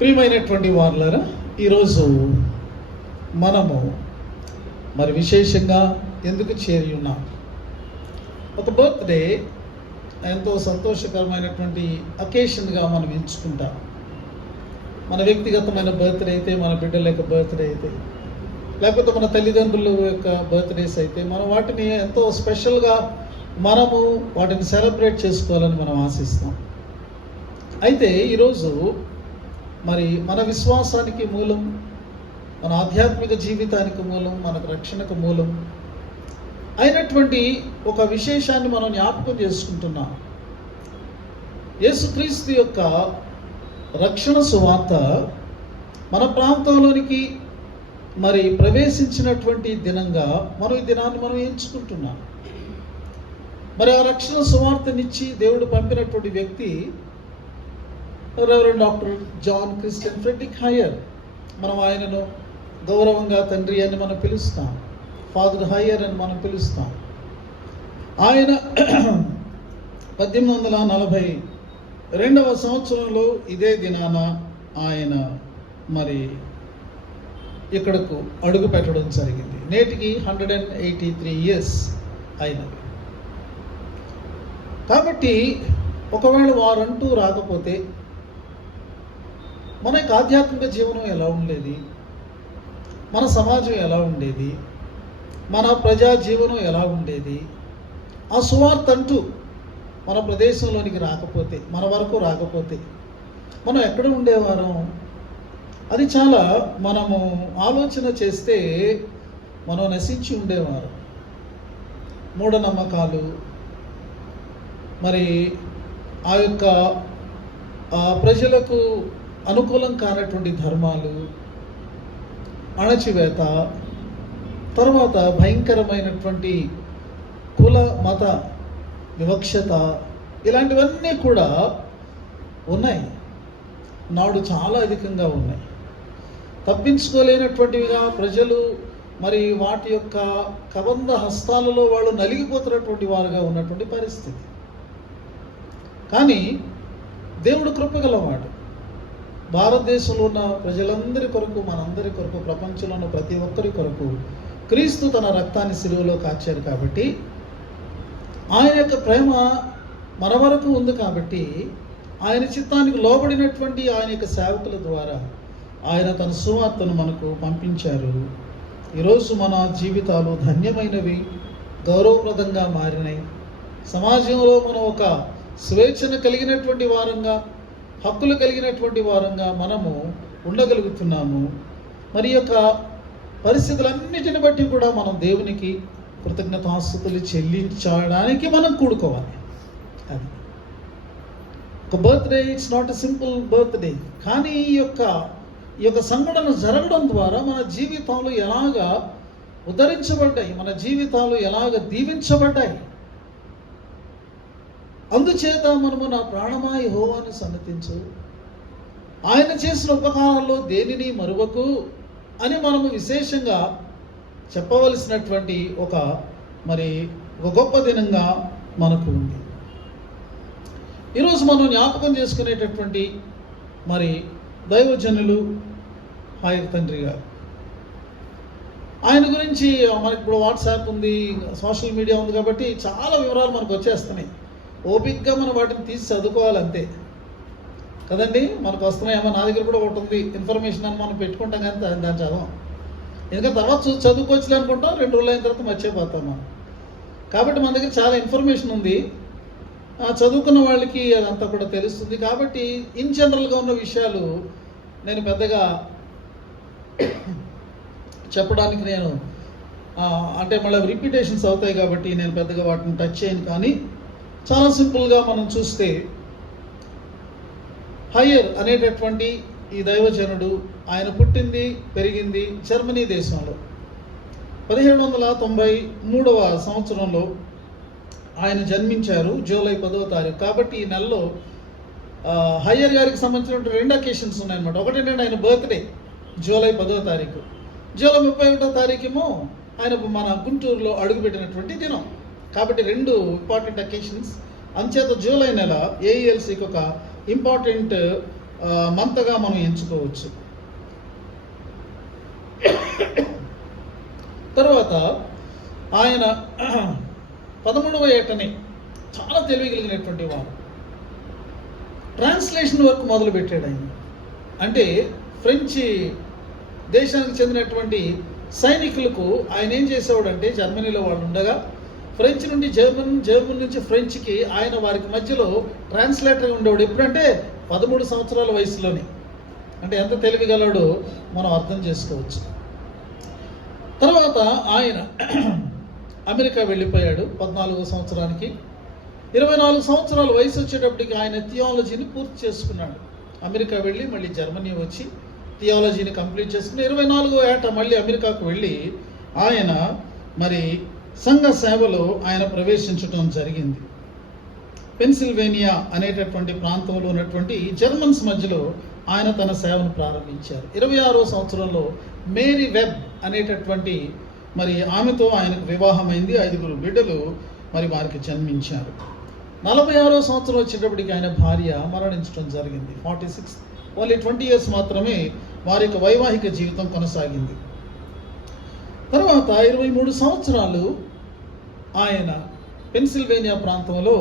ప్రియమైనటువంటి వారులారా, ఈరోజు మనము మరి విశేషంగా ఎందుకు చేరి ఉన్నాం? ఒక బర్త్డే ఎంతో సంతోషకరమైనటువంటి అకేషన్గా మనం ఎంచుకుంటాం. మన వ్యక్తిగతమైన బర్త్డే అయితే, మన బిడ్డల యొక్క బర్త్డే అయితే, లేకపోతే మన తల్లిదండ్రుల యొక్క బర్త్డేస్ అయితే, మనం వాటిని ఎంతో స్పెషల్గా మనము వాటిని సెలబ్రేట్ చేసుకోవాలని మనం ఆశిస్తాం. అయితే ఈరోజు మరి మన విశ్వాసానికి మూలం, మన ఆధ్యాత్మిక జీవితానికి మూలం, మనకు రక్షణకు మూలం అయినటువంటి ఒక విశేషాన్ని మనం జ్ఞాపకం చేసుకుంటున్నాం. యేసుక్రీస్తు యొక్క రక్షణ సువార్త మన ప్రాంతంలోనికి మరి ప్రవేశించినటువంటి దినంగా మనం ఈ దినాన్ని మనం ఎంచుకుంటున్నాం. మరి ఆ రక్షణ సువార్తనిచ్చి దేవుడు పంపినటువంటి వ్యక్తి reverend doctor John Christian Frederick Heyer. మనం ఆయనను గౌరవంగా తండ్రి అని మనం పిలుస్తాం, ఫాదర్ హయ్యర్ అని మనం పిలుస్తాం. ఆయన 1842వ సంవత్సరంలో ఇదే దినాన ఆయన మరి ఇక్కడకు అడుగు పెట్టడం జరిగింది. నేటికి 183 years అయినది. కాబట్టి ఒకవేళ వారంటూ రాకపోతే మన యొక్క ఆధ్యాత్మిక జీవనం ఎలా ఉండేది, మన సమాజం ఎలా ఉండేది, మన ప్రజా జీవనం ఎలా ఉండేది? ఆ సువార్త అంటూ మన ప్రదేశంలోనికి రాకపోతే, మన వరకు రాకపోతే మనం ఎక్కడ ఉండేవారం? అది చాలా మనము ఆలోచన చేస్తే మనం నశించి ఉండేవారు. మూఢనమ్మకాలు, మరి ఆ యొక్క ప్రజలకు అనుకూలం కానటువంటి ధర్మాలు, అణచివేత, తర్వాత భయంకరమైనటువంటి కుల మత వివక్షత, ఇలాంటివన్నీ కూడా ఉన్నాయి. నాడు చాలా అధికంగా ఉన్నాయి. తప్పించుకోలేనటువంటివిగా ప్రజలు మరి వాటి యొక్క కబంధ హస్తాలలో వాళ్ళు నలిగిపోతున్నటువంటి వారుగా ఉన్నటువంటి పరిస్థితి. కానీ దేవుడు కృపగలవాడు. భారతదేశంలో ఉన్న ప్రజలందరి కొరకు, మనందరి కొరకు, ప్రపంచంలో ఉన్న ప్రతి ఒక్కరి కొరకు క్రీస్తు తన రక్తాన్ని సిలువలో కాచారు. కాబట్టి ఆయన యొక్క ప్రేమ మన వరకు ఉంది. కాబట్టి ఆయన చిత్తానికి లోబడినటువంటి ఆయన యొక్క సేవకుల ద్వారా ఆయన తన సువార్తను మనకు పంపించారు. ఈరోజు మన జీవితాలు ధన్యమైనవి, గౌరవప్రదంగా మారినాయి. సమాజంలో మనం ఒక స్వేచ్ఛను కలిగినటువంటి వారంగా, హక్కులు కలిగినటువంటి వారంగా మనము ఉండగలుగుతున్నాము. మరి యొక్క పరిస్థితులన్నిటిని బట్టి కూడా మనం దేవునికి కృతజ్ఞతాస్తుతులు చెల్లించడానికి మనం కూడుకోవాలి. అది ఒక birthday, it's not a simple birthday. కానీ ఈ యొక్క సంఘటన జరగడం ద్వారా మన జీవితాలు ఎలాగా ఉద్ధరించబడ్డాయి, మన జీవితాలు ఎలాగ దీవించబడ్డాయి. అందుచేత మనము నా ప్రాణమా యెహోవాను సన్నతించు, ఆయన చేసిన ఉపకారాల్లో దేనిని మరువకు అని మనము విశేషంగా చెప్పవలసినటువంటి ఒక గొప్ప దినంగా మనకు ఉంది. ఈరోజు మనం జ్ఞాపకం చేసుకునేటటువంటి మరి దైవజనులు హయ్యర్ తండ్రి గారు. ఆయన గురించి మనకి ఇప్పుడు వాట్సాప్ ఉంది, సోషల్ మీడియా ఉంది, కాబట్టి చాలా వివరాలు మనకు వచ్చేస్తున్నాయి. ఓపిక్గా మనం వాటిని తీసి చదువుకోవాలంతే కదండి. మనకు వస్తున్నాయేమో, నా దగ్గర కూడా ఒకటి ఉంది ఇన్ఫర్మేషన్ అని మనం పెట్టుకుంటాం, కానీ దాన్ని చదవం. ఎందుకంటే తర్వాత చదువుకోవచ్చులే అనుకుంటాం, 2 రోజులు అయిన తర్వాత మర్చిపోతాం మనం. కాబట్టి మన దగ్గర చాలా ఇన్ఫర్మేషన్ ఉంది. చదువుకున్న వాళ్ళకి అదంతా కూడా తెలుస్తుంది. కాబట్టి ఇన్ జనరల్గా ఉన్న విషయాలు నేను పెద్దగా చెప్పడానికి అంటే మళ్ళీ రిపీటేషన్స్ అవుతాయి కాబట్టి నేను పెద్దగా వాటిని టచ్ చేయను. కానీ చాలా సింపుల్గా మనం చూస్తే హయ్యర్ అనేటటువంటి ఈ దైవజనుడు, ఆయన పుట్టింది పెరిగింది జర్మనీ దేశంలో. 1793వ సంవత్సరంలో ఆయన జన్మించారు, జూలై 10వ తారీఖు. కాబట్టి ఈ నెలలో హయ్యర్ గారికి సంబంధించినటువంటి 2 అకేషన్స్ ఉన్నాయన్నమాట. ఒకటి ఏంటంటే ఆయన బర్త్డే జూలై 10వ తారీఖు, జూలై 31వ తారీఖేమో ఆయన మన గుంటూరులో అడుగుపెట్టినటువంటి దినం. కాబట్టి 2 ఇంపార్టెంట్ అకేషన్స్. అంచేత జూలై నెల ఏఈఎల్సీకి ఒక ఇంపార్టెంట్ మంతగా మనం ఎంచుకోవచ్చు. తర్వాత ఆయన 13వ ఏటని చాలా తెలియగలిగినటువంటి వారు ట్రాన్స్లేషన్ వర్క్ మొదలు పెట్టాడు ఆయన. అంటే ఫ్రెంచ్ దేశానికి చెందినటువంటి సైనికులకు ఆయన ఏం చేసేవాడంటే, జర్మనీలో వాళ్ళు ఉండగా ఫ్రెంచ్ నుండి జర్మన్ నుంచి ఫ్రెంచ్కి ఆయన వారికి మధ్యలో ట్రాన్స్లేటర్గా ఉండేవాడు. ఎప్పుడంటే 13 సంవత్సరాల వయసులోనే. అంటే ఎంత తెలివిగలడో మనం అర్థం చేసుకోవచ్చు. తర్వాత ఆయన అమెరికా వెళ్ళిపోయాడు 14వ సంవత్సరానికి. 24 సంవత్సరాల వయసు వచ్చేటప్పటికి ఆయన థియాలజీని పూర్తి చేసుకున్నాడు. అమెరికా వెళ్ళి మళ్ళీ జర్మనీ వచ్చి థియాలజీని కంప్లీట్ చేసుకుని 24వ ఏట మళ్ళీ అమెరికాకు వెళ్ళి ఆయన మరి సంఘ సేవలో ఆయన ప్రవేశించడం జరిగింది. పెన్సిల్వేనియా అనేటటువంటి ప్రాంతంలో ఉన్నటువంటి జర్మన్స్ మధ్యలో ఆయన తన సేవను ప్రారంభించారు. 26వ సంవత్సరంలో మేరీ వెబ్ అనేటటువంటి మరి ఆమెతో ఆయనకు వివాహమైంది. 5 బిడ్డలు మరి వారికి జన్మించారు. 46వ సంవత్సరం వచ్చేటప్పటికి ఆయన భార్య మరణించడం జరిగింది. 46 ఓన్లీ 20 ఇయర్స్ మాత్రమే వారి యొక్క వైవాహిక జీవితం కొనసాగింది. తర్వాత 23 సంవత్సరాలు ఆయన పెన్సిల్వేనియా ప్రాంతంలో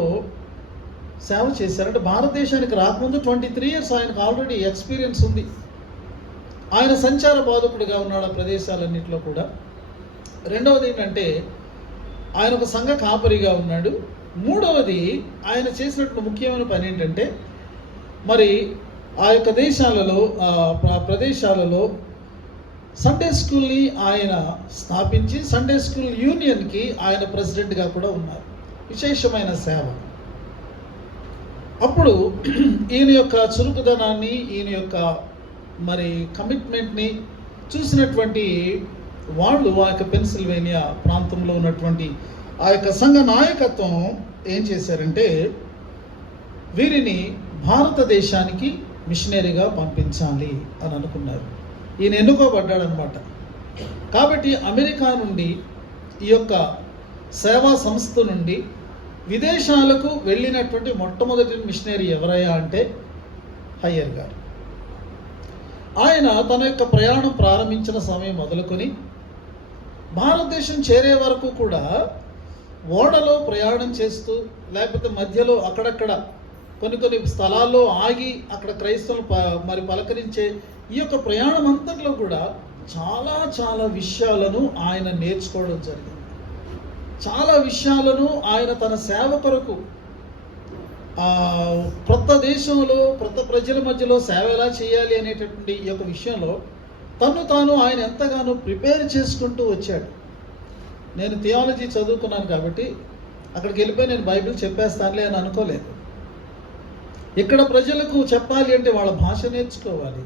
సేవ చేశారు. అంటే భారతదేశానికి రాకముందు 23 ఇయర్స్ ఆయనకు ఆల్రెడీ ఎక్స్పీరియన్స్ ఉంది. ఆయన సంచార బాధకుడిగా ఉన్నాడు ఆ ప్రదేశాలన్నింటిలో కూడా. రెండవది ఏంటంటే ఆయన ఒక సంఘ కాపరిగా ఉన్నాడు. మూడవది ఆయన చేసినటువంటి ముఖ్యమైన పని ఏంటంటే, మరి ఆ యొక్క ప్రదేశాలలో సండే స్కూల్ని ఆయన స్థాపించి సండే స్కూల్ యూనియన్కి ఆయన ప్రెసిడెంట్గా కూడా ఉన్నారు. విశేషమైన సేవ. అప్పుడు ఈయన యొక్క చురుకుదనాన్ని, ఈయన యొక్క మరి కమిట్మెంట్ని చూసినటువంటి వాళ్ళు ఆ యొక్క పెన్సిల్వేనియా ప్రాంతంలో ఉన్నటువంటి ఆ యొక్క సంఘ నాయకత్వం ఏం చేశారంటే, వీరిని భారతదేశానికి మిషనరీగా పంపించాలి అని అనుకున్నారు. ఈయన ఎన్నుకోబడ్డాడనమాట. కాబట్టి అమెరికా నుండి ఈ యొక్క సేవా సంస్థ నుండి విదేశాలకు వెళ్ళినటువంటి మొట్టమొదటి మిషనరీ ఎవరయ్యా అంటే హయ్యర్ గారు. ఆయన తన యొక్క ప్రయాణం ప్రారంభించిన సమయం మొదలుకొని భారతదేశం చేరే వరకు కూడా ఓడలో ప్రయాణం చేస్తూ, లేకపోతే మధ్యలో అక్కడక్కడ కొన్ని స్థలాల్లో ఆగి అక్కడ క్రైస్తవులు మరి పలకరించే ఈ యొక్క ప్రయాణం అంతట్లో కూడా చాలా విషయాలను ఆయన నేర్చుకోవడం జరిగింది. చాలా విషయాలను ఆయన తన సేవ కొరకు క్రొత్త దేశంలో క్రొత్త ప్రజల మధ్యలో సేవ ఎలా చేయాలి అనేటటువంటి ఈ యొక్క విషయంలో తాను ఆయన ఎంతగానో ప్రిపేర్ చేసుకుంటూ వచ్చాడు. నేను థియాలజీ చదువుకున్నాను కాబట్టి అక్కడికి వెళ్ళిపోయి నేను బైబిల్ చెప్పేస్తానులే అని అనుకోలేదు. ఇక్కడ ప్రజలకు చెప్పాలి అంటే వాళ్ళ భాష నేర్చుకోవాలి,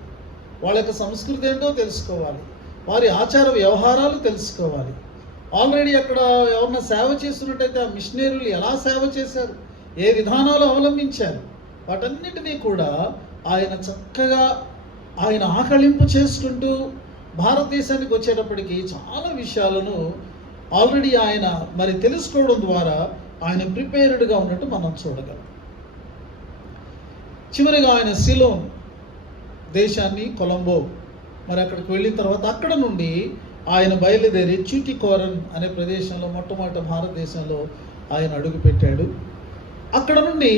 వాళ్ళ యొక్క సంస్కృతి ఏంటో తెలుసుకోవాలి, వారి ఆచార వ్యవహారాలు తెలుసుకోవాలి. ఆల్రెడీ అక్కడ ఎవరన్నా సేవ చేస్తున్నట్టయితే ఆ మిషనరీలు ఎలా సేవ చేశారు, ఏ విధానాలు అవలంబించారు, వాటన్నిటినీ కూడా ఆయన చక్కగా ఆయన ఆకళింపు చేసుకుంటూ భారతదేశానికి వచ్చేటప్పటికి చాలా విషయాలను ఆల్రెడీ ఆయన మరి తెలుసుకోవడం ద్వారా ఆయన ప్రిపేర్డ్గా ఉన్నట్టు మనం చూడగలం. చివరిగా ఆయన సిలోన్ దేశాన్ని, కొలంబో మరి అక్కడికి వెళ్ళిన తర్వాత అక్కడ నుండి ఆయన బయలుదేరి ట్యూటికోరన్ అనే ప్రదేశంలో మొట్టమొదటి భారతదేశంలో ఆయన అడుగుపెట్టాడు. అక్కడ నుండి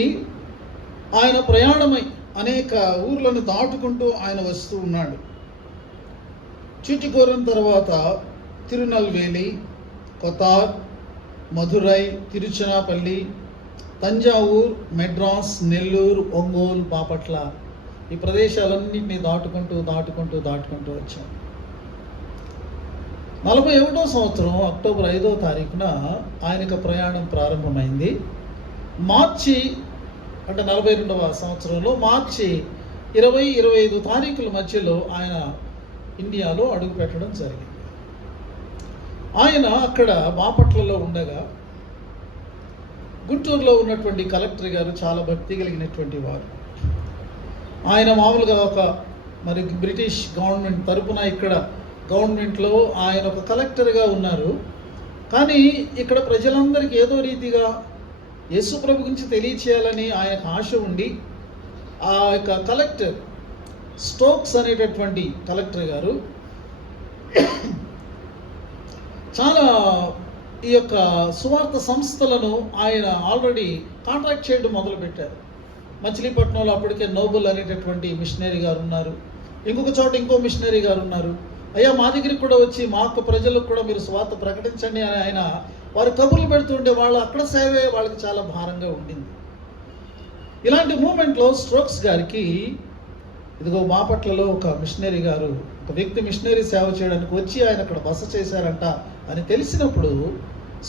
ఆయన ప్రయాణమై అనేక ఊర్లను దాటుకుంటూ ఆయన వస్తూ ఉన్నాడు. ట్యూటికోరన్ తర్వాత తిరునల్వేలి, కొతార్, మధురై, తిరుచినాపల్లి, తంజావూర్, మెడ్రాస్, నెల్లూరు, ఒంగోలు, బాపట్ల ఈ ప్రదేశాలన్నింటినీ దాటుకుంటూ వచ్చాం. 41వ సంవత్సరం అక్టోబర్ 5వ తారీఖున ఆయన ప్రయాణం ప్రారంభమైంది. మార్చి అంటే 42వ సంవత్సరంలో మార్చి 20-25 తారీఖుల మధ్యలో ఆయన ఇండియాలో అడుగు పెట్టడం జరిగింది. ఆయన అక్కడ బాపట్లలో ఉండగా గుంటూరులో ఉన్నటువంటి కలెక్టర్ గారు చాలా భక్తి కలిగినటువంటి వారు. ఆయన మామూలుగా ఒక మరి బ్రిటిష్ గవర్నమెంట్ తరపున ఇక్కడ గవర్నమెంట్లో ఆయన ఒక కలెక్టర్గా ఉన్నారు. కానీ ఇక్కడ ప్రజలందరికీ ఏదో రీతిగా యేసు ప్రభు గురించి తెలియచేయాలని ఆయనకు ఆశ ఉండి ఆ యొక్క కలెక్టర్ స్టోక్స్ అనేటటువంటి కలెక్టర్ గారు చాలా ఈ యొక్క సువార్త సంస్థలను ఆయన ఆల్రెడీ కాంట్రాక్ట్ చేయడం మొదలుపెట్టారు. మచిలీపట్నంలో అప్పటికే నోబుల్ అనేటటువంటి మిషనరీ గారు ఉన్నారు, ఇంకొక చోట ఇంకో మిషనరీ గారు ఉన్నారు. అయ్యా మా దగ్గరికి కూడా వచ్చి మాకు ప్రజలకు కూడా మీరు సువార్త ప్రకటించండి అని ఆయన వారు కబుర్లు పెడుతుంటే వాళ్ళు అక్కడ సేవే వాళ్ళకి చాలా భారంగా ఉండింది. ఇలాంటి మూమెంట్లో స్టోక్స్ గారికి ఇదిగో బాపట్లలో ఒక మిషనరీ గారు, ఒక వ్యక్తి మిషనరీ సేవ చేయడానికి వచ్చి ఆయన అక్కడ బస చేశారంట అని తెలిసినప్పుడు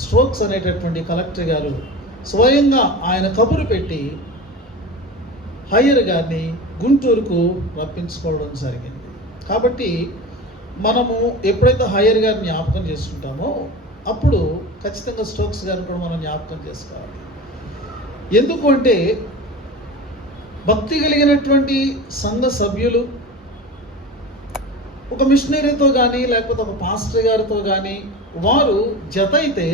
స్టోక్స్ అనేటటువంటి కలెక్టర్ గారు స్వయంగా ఆయన కబురు పెట్టి హయ్యర్ గారిని గుంటూరుకు రప్పించుకోవడం జరిగింది. కాబట్టి మనము ఎప్పుడైతే హయ్యర్ గారిని జ్ఞాపకం చేసుకుంటామో అప్పుడు ఖచ్చితంగా స్టోక్స్ గారిని కూడా మనం జ్ఞాపకం చేసుకోవాలి. ఎందుకు అంటే భక్తి కలిగినటువంటి సంఘ సభ్యులు ఒక మిషనరీతో కానీ లేకపోతే ఒక పాస్టర్ గారితో కానీ వారు జత అయితే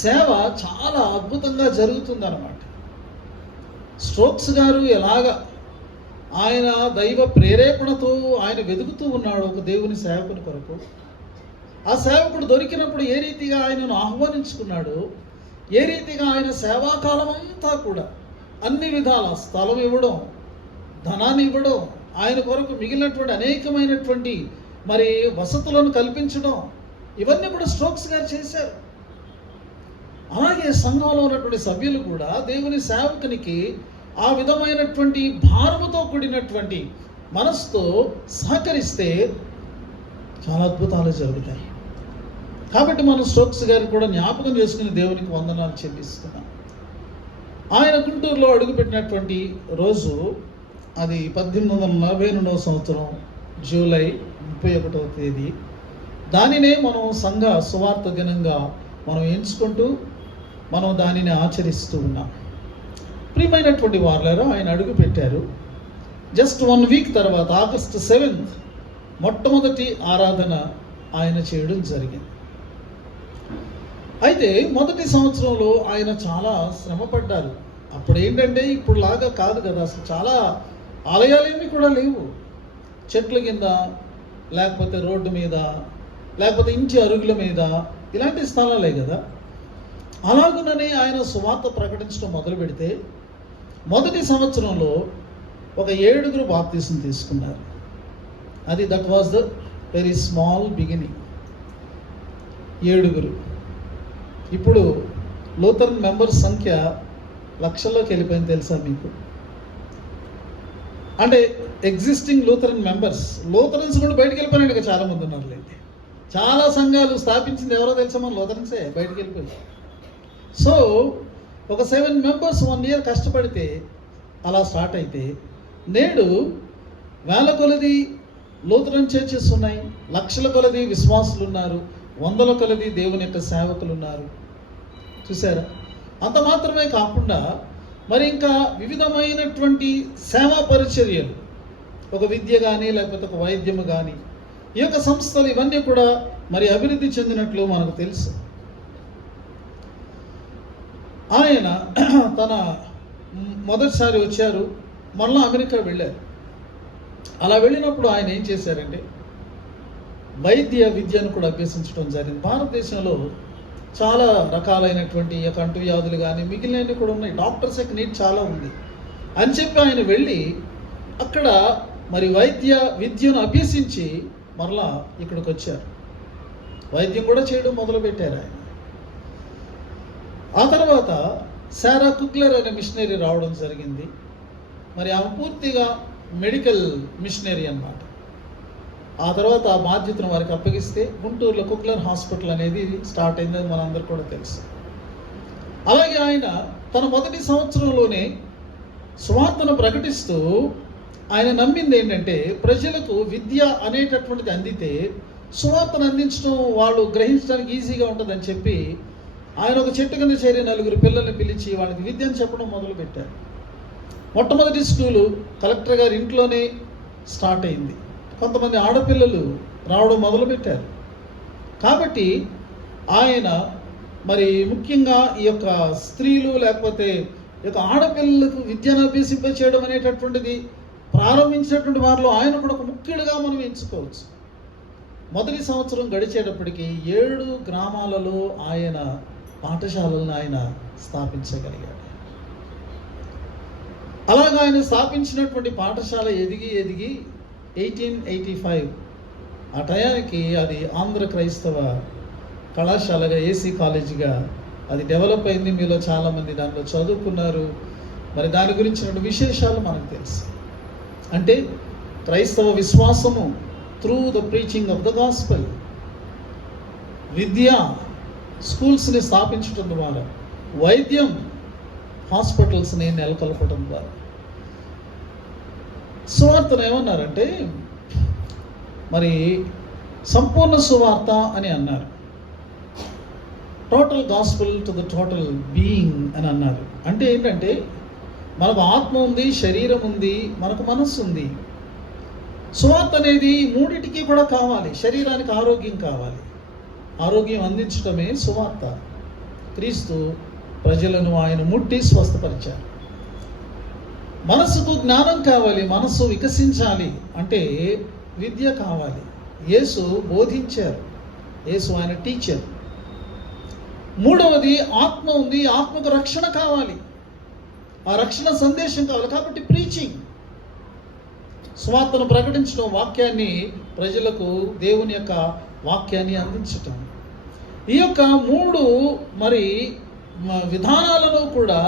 సేవ చాలా అద్భుతంగా జరుగుతుందన్నమాట. స్టోక్స్ గారు ఎలాగ ఆయన దైవ ప్రేరేపణతో ఆయన వెతుకుతూ ఉన్నాడు ఒక దేవుని సేవకుని కొరకు, ఆ సేవకుడు దొరికినప్పుడు ఏ రీతిగా ఆయనను ఆహ్వానించుకున్నాడు, ఏ రీతిగా ఆయన సేవాకాలం అంతా కూడా అన్ని విధాల స్థలం ఇవ్వడం, ధనాన్ని ఇవ్వడం, ఆయన కొరకు మిగిలినటువంటి అనేకమైనటువంటి మరి వసతులను కల్పించడం, ఇవన్నీ కూడా స్టోక్స్ గారు చేశారు. అలాగే సంఘంలో ఉన్నటువంటి సభ్యులు కూడా దేవుని సేవకునికి ఆ విధమైనటువంటి భారముతో కూడినటువంటి మనసుతో సహకరిస్తే చాలా అద్భుతాలు జరుగుతాయి. కాబట్టి మనం స్టోక్స్ గారిని కూడా జ్ఞాపకం చేసుకుని దేవునికి వందనాలు చెల్లిస్తున్నాం. ఆయన గుంటూరులో అడుగుపెట్టినటువంటి రోజు అది 1842 సంవత్సరం జూలై 31వ తేదీ. దానినే మనం సంఘ సువార్త దినంగా మనం ఎంచుకుంటూ మనం దానిని ఆచరిస్తూ ఉన్నాం. ప్రియమైనటువంటి వారులారా, ఆయన అడుగు పెట్టారు. జస్ట్ 1 వీక్ తర్వాత ఆగస్టు 7th మొట్టమొదటి ఆరాధన ఆయన చేయడం జరిగింది. అయితే మొదటి సంవత్సరంలో ఆయన చాలా శ్రమపడ్డారు. అప్పుడు ఏంటంటే ఇప్పుడు లాగా కాదు కదా, అసలు చాలా ఆలయాలేమీ కూడా లేవు. చెట్ల కింద, లేకపోతే రోడ్డు మీద, లేకపోతే ఇంటి అరుగుల మీద, ఇలాంటి స్థలాలే కదా. అలాగుననే ఆయన సువార్త ప్రకటించడం మొదలు పెడితే మొదటి సంవత్సరంలో ఒక 7 బాప్తీసం తీసుకున్నారు. That was the very small beginning. 7. ఇప్పుడు లూథరన్ మెంబర్స్ సంఖ్య లక్షల్లోకి వెళ్ళిపోయింది తెలుసా మీకు? అంటే ఎగ్జిస్టింగ్ లూథరన్ మెంబర్స్, లూథరన్స్ కూడా బయటకు వెళ్ళిపోయినట్టుగా చాలా మంది ఉన్నారు. అయితే చాలా సంఘాలు స్థాపించింది ఎవరో తెలుసా? మన లూథరన్సే బయటకు వెళ్ళిపోయి. సో ఒక 7 మెంబర్స్ 1 year కష్టపడితే అలా స్టార్ట్ అయితే నేడు వేల కొలది లూథరన్ చర్చెస్ ఉన్నాయి, లక్షల కొలది విశ్వాసులు ఉన్నారు, 100ల కొలది దేవుని యొక్క సేవకులు ఉన్నారు. చూసారా? అంత మాత్రమే కాకుండా మరి ఇంకా వివిధమైనటువంటి సేవా పరిచర్యలు, ఒక విద్య కానీ లేకపోతే ఒక వైద్యము కానీ, ఈ యొక్క సంస్థలు ఇవన్నీ కూడా మరి అభివృద్ధి చెందినట్లు మనకు తెలుసు. ఆయన తన మొదటిసారి వచ్చారు, మళ్ళీ అమెరికా వెళ్ళారు. అలా వెళ్ళినప్పుడు ఆయన ఏం చేశారంటే వైద్య విద్యను కూడా అభ్యసించడం జరిగింది. భారతదేశంలో చాలా రకాలైనటువంటి కంటి వ్యాధులు కానీ మిగిలినవి కూడా ఉన్నాయి, డాక్టర్స్ యొక్క నీడ్ చాలా ఉంది అని చెప్పి ఆయన వెళ్ళి అక్కడ మరి వైద్య విద్యను అభ్యసించి మరలా ఇక్కడికి వచ్చారు. వైద్యం కూడా చేయడం మొదలుపెట్టారు ఆయన. ఆ తర్వాత సారా కుక్లర్ అనే మిషనరీ రావడం జరిగింది. మరి ఆమె పూర్తిగా మెడికల్ మిషనరీ అన్నమాట. ఆ తర్వాత ఆ బాధ్యతను వారికి అప్పగిస్తే గుంటూరులో కుక్లర్ హాస్పిటల్ అనేది స్టార్ట్ అయిందని మనందరూ కూడా తెలుసు. అలాగే ఆయన తన మొదటి సంవత్సరంలోనే సువార్తను ప్రకటిస్తూ ఆయన నమ్మింది ఏంటంటే ప్రజలకు విద్య అనేటటువంటిది అందితే సువార్తను అందించడం వాళ్ళు గ్రహించడానికి ఈజీగా ఉంటుందని చెప్పి ఆయన ఒక చెట్టు కింద చేరి 4 పిల్లల్ని పిలిచి వాళ్ళకి విద్యను చెప్పడం మొదలుపెట్టారు. మొట్టమొదటి స్కూలు కలెక్టర్ గారి ఇంట్లోనే స్టార్ట్ అయింది. కొంతమంది ఆడపిల్లలు రావడం మొదలుపెట్టారు. కాబట్టి ఆయన మరి ముఖ్యంగా ఈ యొక్క స్త్రీలు లేకపోతే ఈ యొక్క ఆడపిల్లలకు విద్యను అభ్యసింప చేయడం అనేటటువంటిది ప్రారంభించినటువంటి వారిలో ఆయన కూడా ఒక ముఖ్యుడిగా మనం ఎంచుకోవచ్చు. మొదటి సంవత్సరం గడిచేటప్పటికి 7 గ్రామాలలో ఆయన పాఠశాలలను ఆయన స్థాపించగలిగాడు. అలాగా ఆయన స్థాపించినటువంటి పాఠశాల ఎదిగి 1885 ఆ టయానికి అది ఆంధ్ర క్రైస్తవ కళాశాలగా, ఏసీ కాలేజీగా అది డెవలప్ అయింది. మీలో చాలామంది దానిలో చదువుకున్నారు. మరి దాని గురించిన విశేషాలు మనకు తెలుసు. అంటే క్రైస్తవ విశ్వాసము through the preaching of the gospel, విద్య స్కూల్స్ని స్థాపించడం ద్వారా, వైద్యం హాస్పిటల్స్ని నెలకొల్పడం ద్వారా. సువార్తను ఏమన్నారంటే మరి సంపూర్ణ సువార్త అని అన్నారు. Total gospel to the total being అని అన్నారు. అంటే ఏంటంటే మనకు ఆత్మ ఉంది, శరీరం ఉంది, మనకు మనస్సు ఉంది. సువార్త అనేది మూడిటికి కూడా కావాలి. శరీరానికి ఆరోగ్యం కావాలి, ఆరోగ్యం అందించడమే సువార్త. క్రీస్తు ప్రజలను ఆయన ముట్టి స్వస్థపరిచారు. మనస్సుకు జ్ఞానం కావాలి, మనస్సు వికసించాలి అంటే విద్య కావాలి. యేసు బోధించారు, యేసు ఆయన టీచర్. మూడవది ఆత్మ ఉంది, ఆత్మకు రక్షణ కావాలి, ఆ రక్షణ సందేశం కావాలి. కాబట్టి ప్రీచింగ్, సువార్తను ప్రకటించడం, వాక్యాన్ని ప్రజలకు, దేవుని యొక్క వాక్యాన్ని అందించటం. ఈ యొక్క 3 మరి విధానాలను కూడా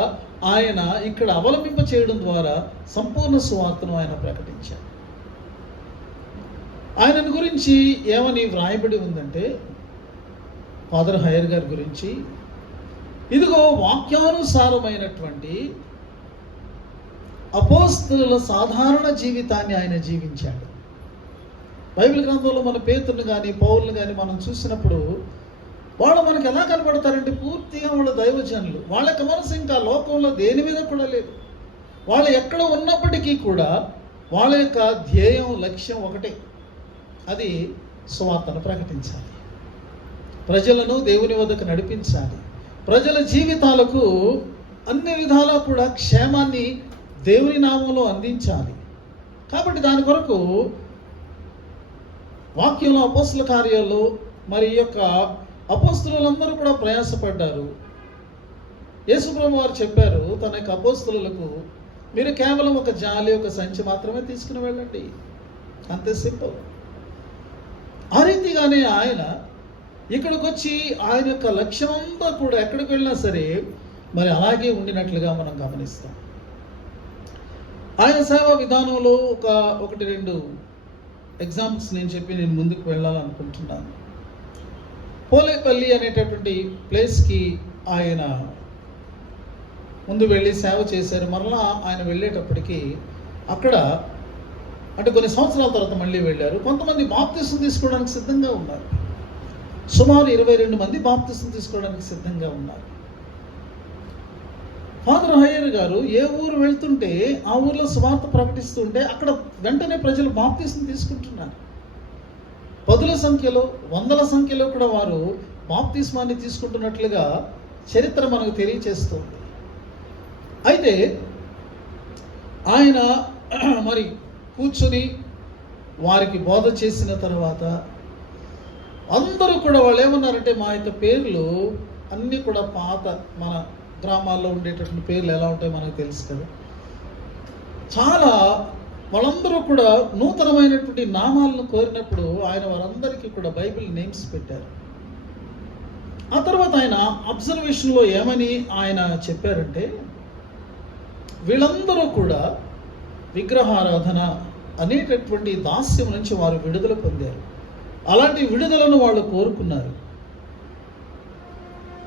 ఆయన ఇక్కడ అవలంబింప చేయడం ద్వారా సంపూర్ణ సువార్తను ఆయన ప్రకటించారు. ఆయనను గురించి ఏమని వ్రాయబడి ఉందంటే, ఫాదర్ హయర్ గారి గురించి, ఇదిగో వాక్యానుసారమైనటువంటి అపోస్తలుల సాధారణ జీవితాన్ని ఆయన జీవించాడు. బైబిల్ గ్రంథంలో మన పేతురుని కానీ పౌలుని కానీ మనం చూసినప్పుడు వాళ్ళు మనకు ఎలా కనబడతారంటే పూర్తిగా వాళ్ళ దైవజనులు. వాళ్ళకి మనసు ఇంకా లోకంలో దేని మీద కూడా లేదు. వాళ్ళు ఎక్కడ ఉన్నప్పటికీ కూడా వాళ్ళ యొక్క ధ్యేయం, లక్ష్యం ఒకటే, అది సువార్తను ప్రకటించాలి, ప్రజలను దేవుని వద్దకు నడిపించాలి, ప్రజల జీవితాలకు అన్ని విధాలా కూడా క్షేమాన్ని దేవుని నామంలో అందించాలి. కాబట్టి దాని కొరకు వాక్యంలో, అపోస్తుల కార్యాల్లో మరి ఈ యొక్క అపోస్తులందరూ కూడా ప్రయాసపడ్డారు. యేసుప్రభు వారు చెప్పారు తన యొక్క అపోస్తులకు, మీరు కేవలం ఒక జాలి, ఒక సంచి మాత్రమే తీసుకుని వెళ్ళండి, అంతే సింపుల్. ఆ రీతిగానే ఆయన ఇక్కడికి వచ్చి ఆయన యొక్క లక్ష్యం అంతా కూడా ఎక్కడికి వెళ్ళినా సరే మరి అలాగే ఉండినట్లుగా మనం గమనిస్తాం. ఆయన సేవా విధానంలో 1-2 ఎగ్జాంపుల్స్ నేను ముందుకు వెళ్ళాలనుకుంటున్నాను. పోలేపల్లి అనేటటువంటి ప్లేస్కి ఆయన ముందు వెళ్ళి సేవ చేశారు. మరలా ఆయన వెళ్ళేటప్పటికి అక్కడ అంటే కొన్ని సంవత్సరాల తర్వాత మళ్ళీ వెళ్ళారు. కొంతమంది బాప్తిసం తీసుకోవడానికి సిద్ధంగా ఉన్నారు. సుమారు 22 మంది బాప్తిసం తీసుకోవడానికి సిద్ధంగా ఉన్నారు. ఫాదర్ హయ్యర్ గారు ఏ ఊరు వెళ్తుంటే ఆ ఊర్లో సువార్త ప్రకటిస్తుంటే అక్కడ వెంటనే ప్రజలు బాప్తిసం తీసుకుంటున్నారు. 10ల సంఖ్యలో, 100ల సంఖ్యలో కూడా వారు బాప్తిస్మాన్ని తీసుకుంటున్నట్లుగా చరిత్ర మనకు తెలియచేస్తుంది. అయితే ఆయన మరి కూర్చుని వారికి బోధ చేసిన తర్వాత అందరూ కూడా వాళ్ళు ఏమన్నారంటే, మా యొక్క పేర్లు అన్నీ కూడా పాత, మన గ్రామాల్లో ఉండేటటువంటి పేర్లు ఎలా ఉంటాయో మనకు తెలుసు కదా, చాలా వాళ్ళందరూ కూడా నూతనమైనటువంటి నామాలను కోరినప్పుడు ఆయన వారందరికీ కూడా బైబిల్ నేమ్స్ పెట్టారు. ఆ తర్వాత ఆయన అబ్జర్వేషన్లో ఏమని ఆయన చెప్పారంటే, వీళ్ళందరూ కూడా విగ్రహారాధన అనేటటువంటి దాస్యం నుంచి వారు విడుదల పొందారు. అలాంటి విడుదలను వాళ్ళు కోరుకున్నారు.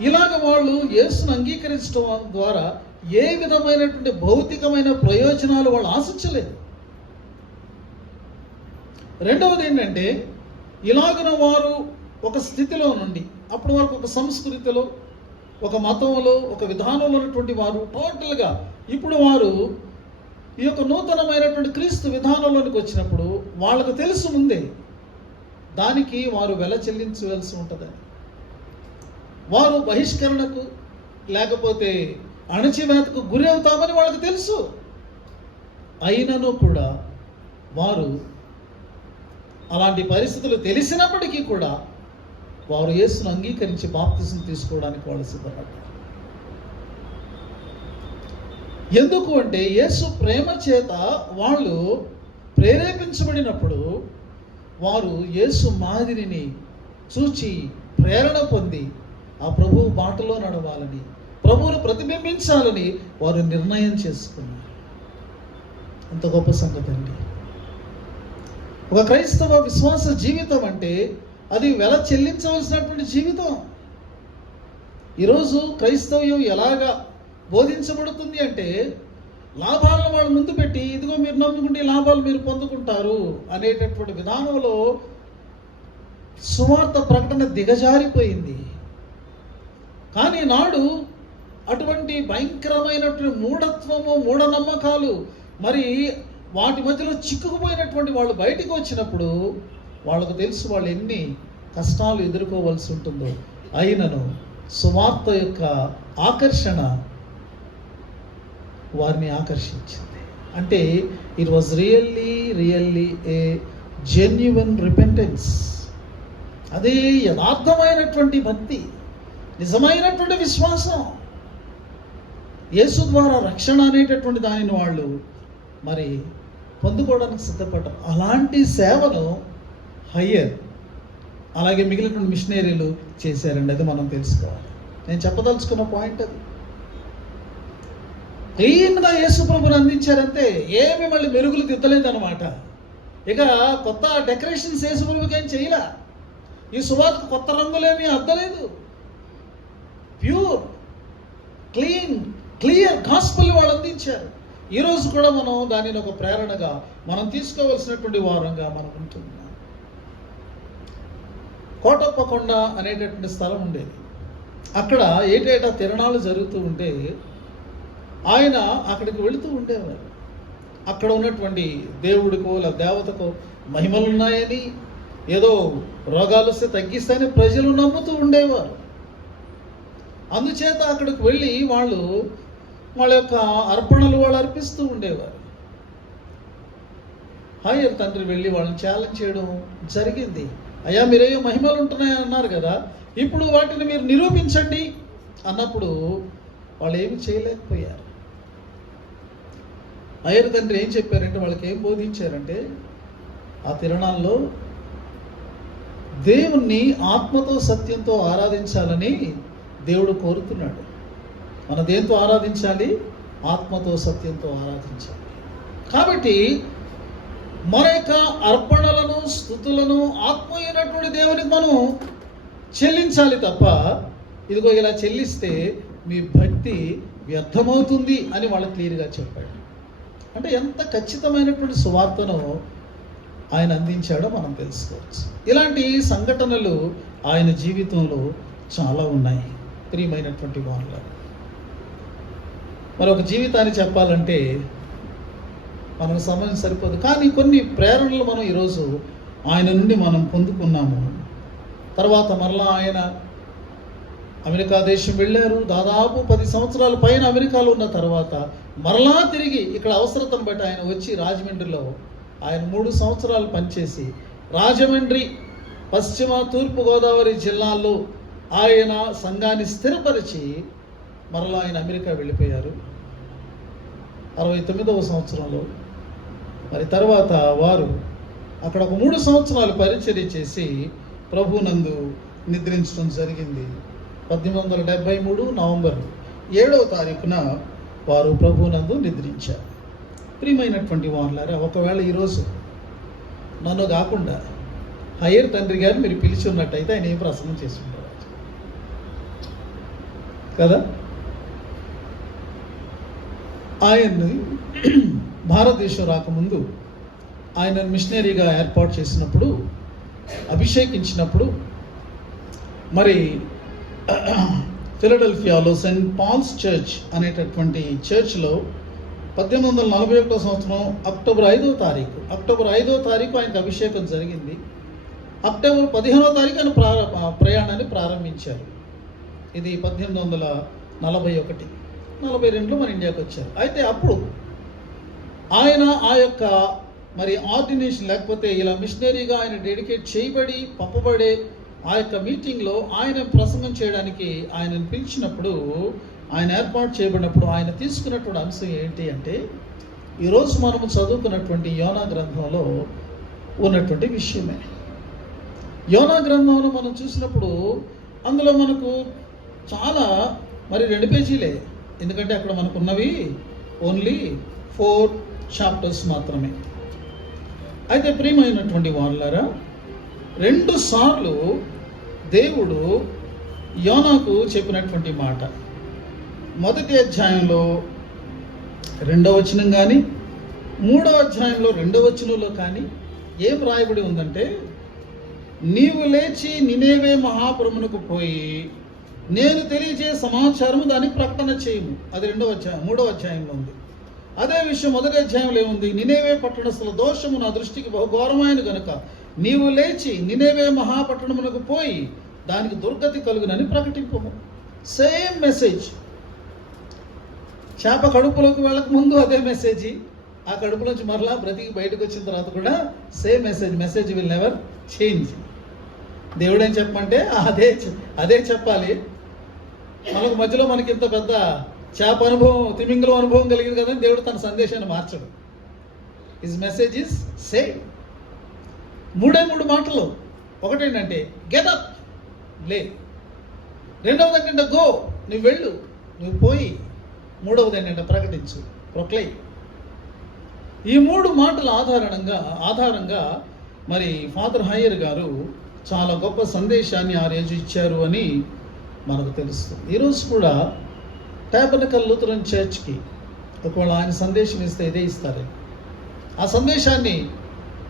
ఇలాగ వాళ్ళు యేసును అంగీకరించడం ద్వారా ఏ విధమైనటువంటి భౌతికమైన ప్రయోజనాలు వాళ్ళు ఆశించలేదు. రెండవది ఏంటంటే, ఇలాగన వారు ఒక స్థితిలో నుండి అప్పటి వరకు ఒక సంస్కృతిలో, ఒక మతంలో, ఒక విధానంలో ఉన్నటువంటి వారు టోటల్గా ఇప్పుడు వారు ఈ యొక్క నూతనమైనటువంటి క్రీస్తు విధానంలోనికి వచ్చినప్పుడు వాళ్ళకు తెలుసు ముందే దానికి వారు వెల చెల్లించవలసి ఉంటుందని. వారు బహిష్కరణకు లేకపోతే అణచివేతకు గురి అవుతామని వాళ్ళకు తెలుసు. అయినను కూడా వారు అలాంటి పరిస్థితులు తెలిసినప్పటికీ కూడా వారు యేసును అంగీకరించి బాప్తిసం తీసుకోవడానికి వాళ్ళు సిద్ధపడ్డారు. ఎందుకు అంటే యేసు ప్రేమ చేత వాళ్ళు ప్రేరేపించబడినప్పుడు వారు యేసు మాదిరిని చూచి ప్రేరణ పొంది ఆ ప్రభువు బాటలో నడవాలని, ప్రభువును ప్రతిబింబించాలని వారు నిర్ణయం చేసుకున్నారు. అంత గొప్ప సంగతి అండి. ఒక క్రైస్తవ విశ్వాస జీవితం అంటే అది వెల చెల్లించవలసినటువంటి జీవితం. ఈరోజు క్రైస్తవ్యం ఎలాగా బోధించబడుతుంది అంటే లాభాలను వాళ్ళు ముందు పెట్టి, ఇదిగో మీరు నమ్ముకుంటే లాభాలు మీరు పొందుకుంటారు అనేటటువంటి విధానంలో సువార్త ప్రకటన దిగజారిపోయింది. కానీ నాడు అటువంటి భయంకరమైనటువంటి మూఢత్వము, మూఢనమ్మకాలు, మరి వాటి మధ్యలో చిక్కుకుపోయినటువంటి వాళ్ళు బయటికి వచ్చినప్పుడు వాళ్ళకు తెలుసు వాళ్ళు ఎన్ని కష్టాలు ఎదుర్కోవాల్సి ఉంటుందో. అయినను సువార్త యొక్క ఆకర్షణ వారిని ఆకర్షించింది. అంటే it was really A genuine repentance. అదే యథార్థమైనటువంటి భక్తి, నిజమైనటువంటి విశ్వాసం. యేసు ద్వారా రక్షణ అనేటటువంటి దానిని వాళ్ళు మరి పొందుకోవడానికి సిద్ధపడ్డారు. అలాంటి సేవను హయ్యర్ అలాగే మిగిలినటువంటి మిషనరీలు చేశారండి. అది మనం తెలుసుకోవాలి. నేను చెప్పదలుచుకున్న పాయింట్ అది. క్లీన్గా యేసు ప్రభుని అందించారంతే, ఏమి మళ్ళీ మెరుగులు దిద్దలేదన్నమాట. ఇక కొత్త డెకరేషన్స్ యేసు ప్రభుకి ఏం చేయలే. ఈ సువార్త కొత్త రంగులేమీ అద్దలేదు. ప్యూర్, క్లియర్ గాస్పెల్ వాళ్ళు అందించారు. ఈరోజు కూడా మనం దానిని ఒక ప్రేరణగా మనం తీసుకోవాల్సినటువంటి వారంగా మనం ఉంటున్నాం. కోటప్పకొండ అనేటటువంటి స్థలం ఉండేది. అక్కడ ఏటేటా తిరణాలు జరుగుతూ ఉంటే ఆయన అక్కడికి వెళుతూ ఉండేవారు. అక్కడ ఉన్నటువంటి దేవుడికో లేదా దేవతకో మహిమలు ఉన్నాయని, ఏదో రోగాలు వస్తే తగ్గిస్తాయని ప్రజలు నమ్ముతూ ఉండేవారు. అందుచేత అక్కడికి వెళ్ళి వాళ్ళ యొక్క అర్పణలు వాళ్ళు అర్పిస్తూ ఉండేవారు. హయ్యర్ తండ్రి వెళ్ళి వాళ్ళని ఛాలెంజ్ చేయడం జరిగింది. అయ్యా, మీరేయో మహిమలు ఉంటున్నాయని అన్నారు కదా, ఇప్పుడు వాటిని మీరు నిరూపించండి అన్నప్పుడు వాళ్ళు ఏమి చేయలేకపోయారు. అయ్యర్ తండ్రి ఏం చెప్పారంటే, వాళ్ళకి ఏం బోధించారంటే, ఆ తిరణాల్లో దేవుణ్ణి ఆత్మతో సత్యంతో ఆరాధించాలని దేవుడు కోరుతున్నాడు. మన దేంతో ఆరాధించాలి? ఆత్మతో సత్యంతో ఆరాధించాలి. కాబట్టి మన యొక్క అర్పణలను, స్తుతులను ఆత్మీయమైనటువంటి దేవునికి మనం చెల్లించాలి తప్ప, ఇదిగో ఇలా చెల్లిస్తే మీ భక్తి వ్యర్థమవుతుంది అని వాళ్ళు క్లియర్గా చెప్పాడు. అంటే ఎంత ఖచ్చితమైనటువంటి సువార్తను ఆయన అందించాడో మనం తెలుసుకోవచ్చు. ఇలాంటి సంఘటనలు ఆయన జీవితంలో చాలా ఉన్నాయి. ప్రియమైనటువంటి వారు, మరి ఒక జీవితాన్ని చెప్పాలంటే మనకు సమయం సరిపోదు. కానీ కొన్ని ప్రేరణలు మనం ఈరోజు ఆయన నుండి మనం పొందుకున్నాము. తర్వాత మరలా ఆయన అమెరికా దేశం వెళ్ళారు. దాదాపు 10 సంవత్సరాల పైన అమెరికాలో ఉన్న తర్వాత మరలా తిరిగి ఇక్కడ అవసరతను బట్టి ఆయన వచ్చి రాజమండ్రిలో ఆయన 3 సంవత్సరాలు పనిచేసి, రాజమండ్రి పశ్చిమ తూర్పు గోదావరి జిల్లాల్లో ఆయన సంఘాన్ని స్థిరపరిచి మరలా ఆయన అమెరికా వెళ్ళిపోయారు 69వ సంవత్సరంలో. మరి తర్వాత వారు అక్కడ ఒక 3 సంవత్సరాలు పరిచర్య చేసి ప్రభునందు నిద్రించడం జరిగింది. 1873 నవంబర్ 7వ తారీఖున వారు ప్రభునందు నిద్రించారు. ప్రియమైనటువంటి వారులారా, ఒకవేళ ఈరోజు నన్ను కాకుండా హయ్యర్ తండ్రి గారు మీరు పిలిచి ఉన్నట్టయితే ఆయన ఏం ప్రసంగం చేసి ఉండవచ్చు కదా. ఆయన్ని భారతదేశం రాకముందు ఆయన మిషనరీగా ఏర్పాటు చేసినప్పుడు, అభిషేకించినప్పుడు, మరి ఫిలడెల్ఫియాలో సెయింట్ పాల్స్ చర్చ్ అనేటటువంటి చర్చ్లో 1841 సంవత్సరం అక్టోబర్ 5వ తారీఖు ఆయనకు అభిషేకం జరిగింది. అక్టోబర్ 15వ తారీఖు ఆయన ప్రయాణాన్ని ప్రారంభించారు. ఇది 1841, 42లో మన ఇండియాకి వచ్చారు. అయితే అప్పుడు ఆయన ఆ యొక్క మరి ఆర్డినేషన్ లేకపోతే ఇలా మిషనరీగా ఆయన డెడికేట్ చేయబడి పంపబడే ఆ యొక్క మీటింగ్లో ఆయన ప్రసంగం చేయడానికి ఆయనను పిలిచినప్పుడు, ఆయన ఏర్పాటు చేయబడినప్పుడు ఆయన తీసుకున్నటువంటి అంశం ఏంటి అంటే, ఈరోజు మనము చదువుకున్నటువంటి యోనా గ్రంథంలో ఉన్నటువంటి విషయమే. యోనా గ్రంథంలో మనం చూసినప్పుడు అందులో మనకు చాలా 2 పేజీలే, ఎందుకంటే అక్కడ మనకున్నవి ఓన్లీ 4 చాప్టర్స్ మాత్రమే. అయితే ప్రియమైనటువంటి వారులారా, 2 సార్లు దేవుడు యోనాకు చెప్పినటువంటి మాట, మొదటి అధ్యాయంలో 2వ వచనం కానీ 3వ అధ్యాయంలో 2వ వచనంలో కానీ ఏం రాయబడి ఉందంటే, నీవు లేచి నినేవే మహాపురమునకు పోయి నేను తెలియజే సమాచారము దానికి ప్రకటన చేయము. అది 3వ అధ్యాయంలో ఉంది. అదే విషయం 1వ అధ్యాయంలో ఏముంది, నినేవే పట్టణస్థుల దోషము నా దృష్టికి బహుఘోరమైన గనుక నీవు లేచి నినేవే మహాపట్టణమునకు పోయి దానికి దుర్గతి కలుగునని ప్రకటింపము. Same message. చేప కడుపులోకి వెళ్ళక ముందు అదే మెసేజ్, ఆ కడుపులోంచి మరలా బ్రతికి బయటకు వచ్చిన తర్వాత కూడా same message will never change. దేవుడు ఏం చెప్పమంటే అదే చెప్పాలి. మనకు మధ్యలో మనకి ఇంత పెద్ద చేప అనుభవం, తిమింగలం అనుభవం కలిగింది కదా, దేవుడు తన సందేశాన్ని మార్చడు. His message is same. 3 మాటలు. ఒకటేంటంటే గెట్ అప్, లే. 2వది ఏంటంటే గో, నువ్వు వెళ్ళు, నువ్వు పోయి. 3వది ఏంటంటే ప్రకటించు, ప్రొక్లైమ్. ఈ 3 మాటల ఆధారంగా మరి ఫాదర్ హయ్యర్ గారు చాలా గొప్ప సందేశాన్ని ఆ రోజు ఇచ్చారు అని మనకు తెలుస్తుంది. ఈరోజు కూడా టాబర్నకల్ లూథరన్ చర్చ్కి ఒకవేళ ఆయన సందేశం ఇస్తే ఇదే ఇస్తారు. ఆ సందేశాన్ని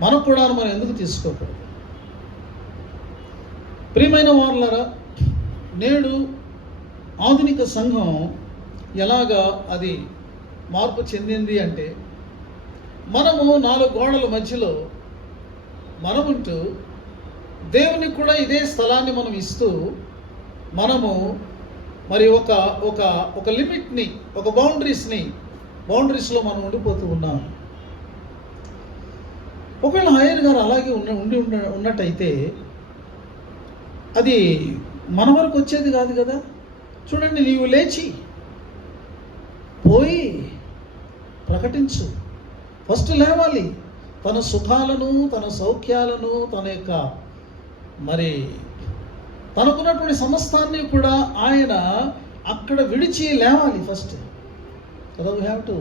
మనం ఎందుకు తీసుకోకూడదు? ప్రియమైన వారులారా, నేడు ఆధునిక సంఘం ఎలాగా అది మార్పు చెందింది అంటే, మనము 4 గోడల మధ్యలో మనముంటూ దేవునికి కూడా ఇదే స్థలాన్ని మనం ఇస్తూ, మనము మరి ఒక లిమిట్ని, ఒక బౌండరీస్లో మనం ఉండిపోతూ ఉన్నాం. ఒకవేళ హయ్యర్ గారు అలాగే ఉన్నట్టయితే అది మన వరకు వచ్చేది కాదు కదా. చూడండి, నీవు లేచి పోయి ప్రకటించు. ఫస్ట్ లేవాలి. తన సుఖాలను, తన సౌఖ్యాలను, తన యొక్క మరి తనకున్నటువంటి సమస్తాన్ని కూడా ఆయన అక్కడ విడిచి లేవాలి ఫస్ట్ కదా. We have to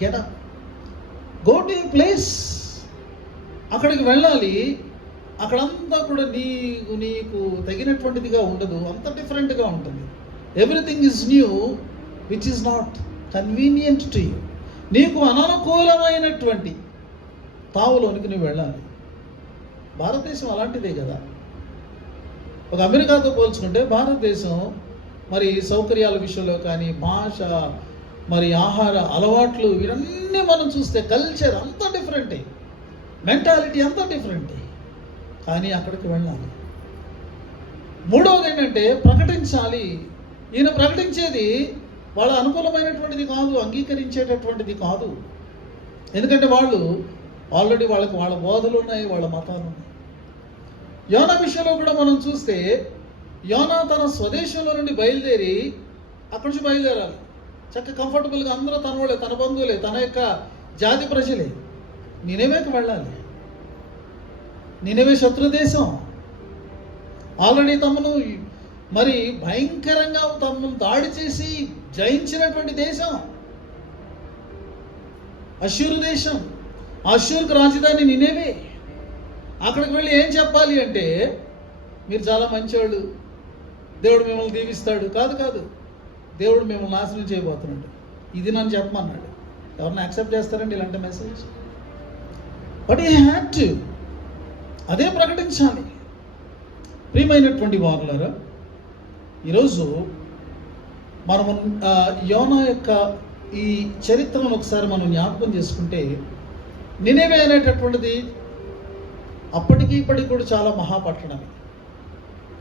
get up, go to A place. అక్కడికి వెళ్ళాలి. అక్కడంతా కూడా నీకు తగినటువంటిదిగా ఉండదు, అంత డిఫరెంట్గా ఉంటుంది. Everything is new which is not convenient to you. నీకు అననుకూలమైనటువంటి తావులోనికి నువ్వు వెళ్ళాలి. భారతదేశం అలాంటిదే కదా. ఒక అమెరికాతో పోల్చుకుంటే భారతదేశం మరి సౌకర్యాల విషయంలో కానీ, భాష, మరి ఆహార అలవాట్లు, ఇవన్నీ మనం చూస్తే కల్చర్ అంతా డిఫరెంటే, మెంటాలిటీ అంతా డిఫరెంటే. కానీ అక్కడికి వెళ్ళాలి. 3వది ఏంటంటే ప్రకటించాలి. ఈయన ప్రకటించేది వాళ్ళ అనుకూలమైనటువంటిది కాదు, అంగీకరించేటటువంటిది కాదు. ఎందుకంటే వాళ్ళు ఆల్రెడీ వాళ్ళ బోధలు ఉన్నాయి, వాళ్ళ మతాలు ఉన్నాయి. యోనా విషయంలో కూడా మనం చూస్తే, యోనా తన స్వదేశంలో నుండి బయలుదేరి అక్కడి నుంచి బయలుదేరాలి. చక్కగా కంఫర్టబుల్గా అందరూ తన వాళ్ళే, తన బంధువులే, తన యొక్క జాతి ప్రజలే. నినవేకి వెళ్ళాలి. నినవే శత్రుదేశం. ఆల్రెడీ తమను మరి భయంకరంగా తమను దాడి చేసి జయించినటువంటి దేశం అష్షూరు దేశం. అష్షూరుకు రాజధాని నినేవే. అక్కడికి వెళ్ళి ఏం చెప్పాలి అంటే, మీరు చాలా మంచివాళ్ళు, దేవుడు మిమ్మల్ని దీవిస్తాడు. కాదు, దేవుడు మిమ్మల్ని నాశనం చేయబోతున్నాడు, ఇది నన్ను చెప్పమన్నాడు. ఎవరిని యాక్సెప్ట్ చేస్తారండి ఇలాంటి మెసేజ్? బట్ ఈ హ్యాడ్ టు అదే ప్రకటించాలి. ప్రియమైనటువంటి వారులారా, ఈరోజు మనము యోనా యొక్క ఈ చరిత్రను ఒకసారి మనం జ్ఞాపకం చేసుకుంటే, నినేవే అనేటటువంటిది అప్పటికి ఇప్పటికి కూడా చాలా మహాపట్టణమే.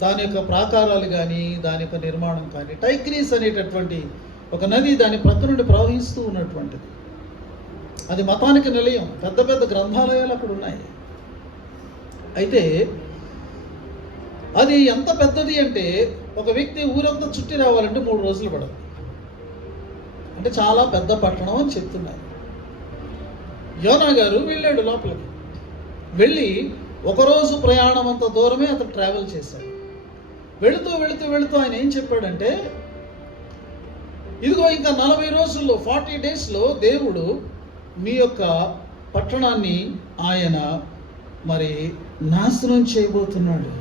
దాని యొక్క ప్రాకారాలు కానీ, దాని యొక్క నిర్మాణం కానీ, టైగ్రీస్ అనేటటువంటి ఒక నది దాని ప్రక్క నుండి ప్రవహిస్తూ ఉన్నటువంటిది. అది మతానికి నిలయం. పెద్ద పెద్ద గ్రంథాలయాలు అక్కడ ఉన్నాయి. అయితే అది ఎంత పెద్దది అంటే ఒక వ్యక్తి ఊరంతా చుట్టి రావాలంటే 3 రోజులు పడదు. అంటే చాలా పెద్ద పట్టణం అని చెప్తున్నారు. యోనా గారు వెళ్ళాడు లోపలికి. వెళ్ళి ఒకరోజు ప్రయాణం అంత దూరమే అతను ట్రావెల్ చేశాడు. వెళుతూ వెళుతూ వెళుతూ ఆయన ఏం చెప్పాడంటే, ఇదిగో ఇంకా 40 రోజుల్లో 40 డేస్లో దేవుడు మీ యొక్క పట్టణాన్ని ఆయన మరి నాశనం చేయబోతున్నాడు.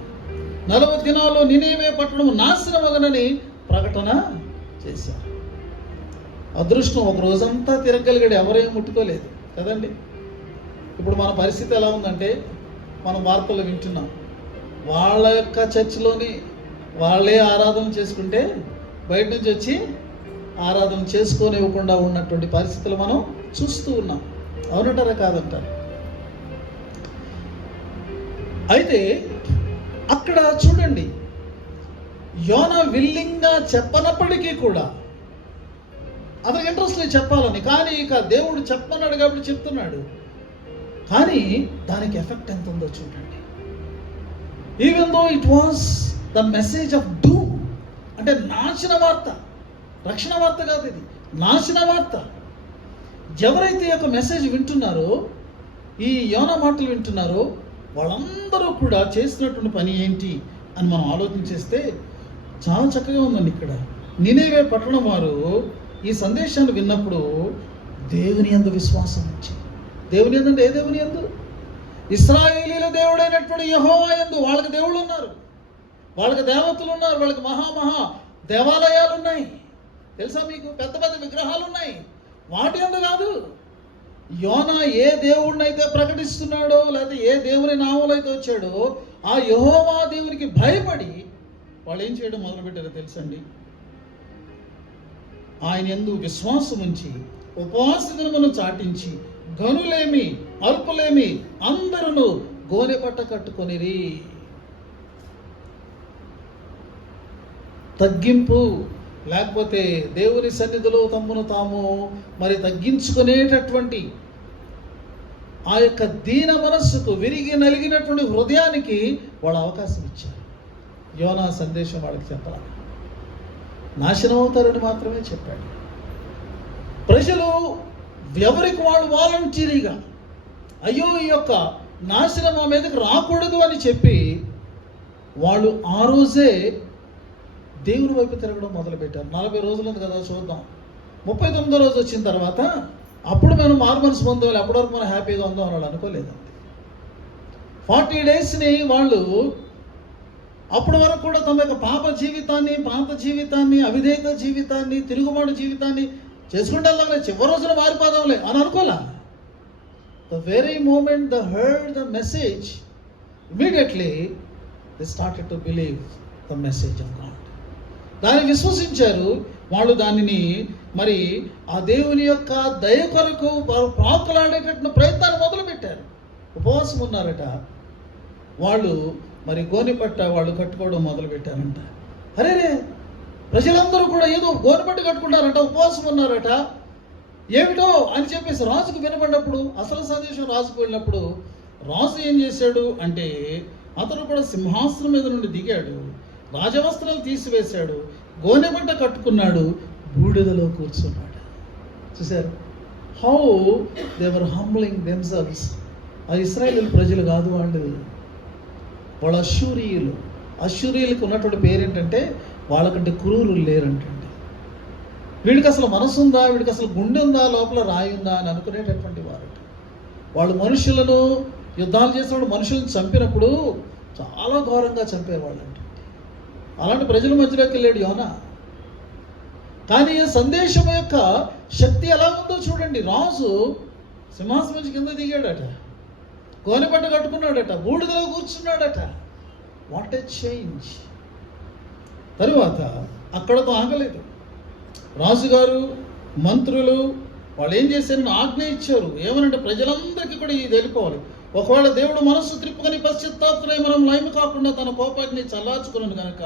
40 దినాల్లో నినేవే పట్టణం నాశనం అగనని ప్రకటన చేశారు. అదృష్టం, ఒక రోజంతా తిరగలిగాడు, ఎవరేం ముట్టుకోలేదు కదండి. ఇప్పుడు మన పరిస్థితి ఎలా ఉందంటే, మనం వార్తలు వింటున్నాం, వాళ్ళ యొక్క చర్చిలోని వాళ్ళే ఆరాధన చేసుకుంటే బయట నుంచి వచ్చి ఆరాధన చేసుకోనివ్వకుండా ఉన్నటువంటి పరిస్థితులు మనం చూస్తూ ఉన్నాం. అవునంటారా కాదంటారు? అయితే అక్కడ చూడండి, యోనా విల్లింగ్గా చెప్పనప్పటికీ కూడా అతనికి ఇంట్రెస్ట్ లేదు చెప్పాలని, కానీ ఇక దేవుడు చెప్పన్నాడు కాబట్టి చెప్తున్నాడు. కానీ దానికి ఎఫెక్ట్ ఎంత ఉందో చూడండి. Even though it was the message of doom, అంటే నాశన వార్త, రక్షణ వార్త కాదు ఇది, నాశన వార్త. ఎవరైతే ఒక మెసేజ్ వింటున్నారో, ఈ యోనా మాటలు వింటున్నారో, వాళ్ళందరూ కూడా చేస్తున్నటువంటి పని ఏంటి అని మనం ఆలోచించేస్తే చాలా చక్కగా ఉందండి. ఇక్కడ నినేవే పట్టణం వారు ఈ సందేశాన్ని విన్నప్పుడు దేవుని యందు విశ్వాసం వచ్చి, దేవుని యందు అంటే ఏ దేవుని యందు? ఇశ్రాయేలీల దేవుడైనటువంటి యెహోవా యందు. వాళ్ళకి దేవుళ్ళు ఉన్నారు, వాళ్ళకి దేవతలు ఉన్నారు, వాళ్ళకి మహా దేవాలయాలు ఉన్నాయి. తెలుసా మీకు? పెద్ద పెద్ద విగ్రహాలు ఉన్నాయి. వాటి యందు కాదు. యోనా ఏ దేవుడిని అయితే ప్రకటిస్తున్నాడో, లేకపోతే ఏ దేవుని నామంలో అయితే వచ్చాడో, ఆ యెహోవా దేవునికి భయపడి వాళ్ళు ఏం చేయడం మొదలుపెట్టారో తెలుసండి? ఆయన యందు విశ్వాసం ఉంచి ఉపవాస దినమును చాటించి గనులేమి అల్పులేమి అందరూ గోనె పట్ట కట్టుకొనిరి. తగ్గింపు, లేకపోతే దేవుని సన్నిధిలో తమ్మును తాము మరి తగ్గించుకునేటటువంటి ఆ యొక్క దీన మనస్సుకు, విరిగి నలిగినటువంటి హృదయానికి వాళ్ళు అవకాశం ఇచ్చారు. యోనా సందేశం వాళ్ళకి చెప్పాలి, నాశనం అవుతారని మాత్రమే చెప్పాడు. ప్రజలు ఎవరికి వాళ్ళు వాలంటీరీగా, అయ్యో ఈ యొక్క నాశనం మా మీదకి రాకూడదు అని చెప్పి వాళ్ళు ఆ రోజే దేవుని వైపు తిరగడం మొదలుపెట్టారు. 40 రోజులు ఉంది కదా, చూద్దాం. 39వ రోజు వచ్చిన తర్వాత అప్పుడు మనం మారుమనసు పొందాలి, అప్పటి వరకు మనం హ్యాపీగా ఉందాం అని వాళ్ళు అనుకోలేదండి. 40 డేస్ని వాళ్ళు అప్పటి వరకు కూడా తమ యొక్క పాప జీవితాన్ని, పాత జీవితాన్ని, అవిధేయత జీవితాన్ని, తిరుగుబాటు జీవితాన్ని చేసుకుంటే చివరి రోజున మారిపోదాంలే అని అనుకోలే. The very moment the heard the message, immediately they started to believe the message of God. దాన్ని విశ్వసించారు. వాళ్ళు దానిని మరి ఆ దేవుని యొక్క దయ కొరకు ప్రాకులాడేటటువంటి ప్రయత్నాన్ని మొదలుపెట్టారు. ఉపవాసం ఉన్నారట. వాళ్ళు మరి గోనెపట్ట వాళ్ళు కట్టుకోవడం మొదలుపెట్టారంట. అరే ప్రజలందరూ కూడా ఏదో గోనెపట్ట కట్టుకుంటారంట, ఉపవాసం ఉన్నారట. ఏమిటో అని చెప్పేసి రాజుకు వినబడినప్పుడు, అసలు సందేశం రాజుకు వెళ్ళినప్పుడు రాజు ఏం చేశాడు అంటే, అతను కూడా సింహాసనం మీద నుండి దిగాడు, రాజవస్త్రాలు తీసివేశాడు, గోనెపట్ట కట్టుకున్నాడు, బూడిదలో కూర్చున్నాడు. చూశారు హౌ దేవర్ హంబ్లింగ్ దెమ్సెల్వ్స్. ఆ ఇశ్రాయేలు ప్రజలు కాదు వాళ్ళు, వాళ్ళ అశ్షూరీయులు. అశ్షూరీయులకు ఉన్నటువంటి పేరేంటంటే వాళ్ళకంటే క్రూరులు లేరంటండి. వీడికి అసలు మనసు ఉందా, వీడికి అసలు గుండె ఉందా, లోపల రాయి ఉందా అని అనుకునేటటువంటి వారు. వాళ్ళు మనుషులను యుద్ధాలు చేసినప్పుడు, మనుషులను చంపినప్పుడు చాలా ఘోరంగా చంపేవాళ్ళు అంటే. అలాంటి ప్రజల మధ్యలోకి వెళ్ళాడు యోనా. కానీ సందేశం యొక్క శక్తి ఎలా ఉందో చూడండి. రాజు సింహాసనం నుంచి కింద దిగాడట, గోనెపట్ట కట్టుకున్నాడట, బూడిదలో కూర్చున్నాడట. What a change. తరువాత అక్కడతో ఆగలేదు. రాజుగారు, మంత్రులు వాళ్ళు ఏం చేశారని ఆజ్ఞ ఇచ్చారు. ఏమనంటే ప్రజలందరికీ కూడా ఇది వెళ్ళిపోవాలి. ఒకవేళ దేవుడు మనస్సు త్రిప్పుకొని పశ్చాత్తాపమై మనం లయము కాకుండా తన కోపాన్ని చల్లార్చుకున్నాను కనుక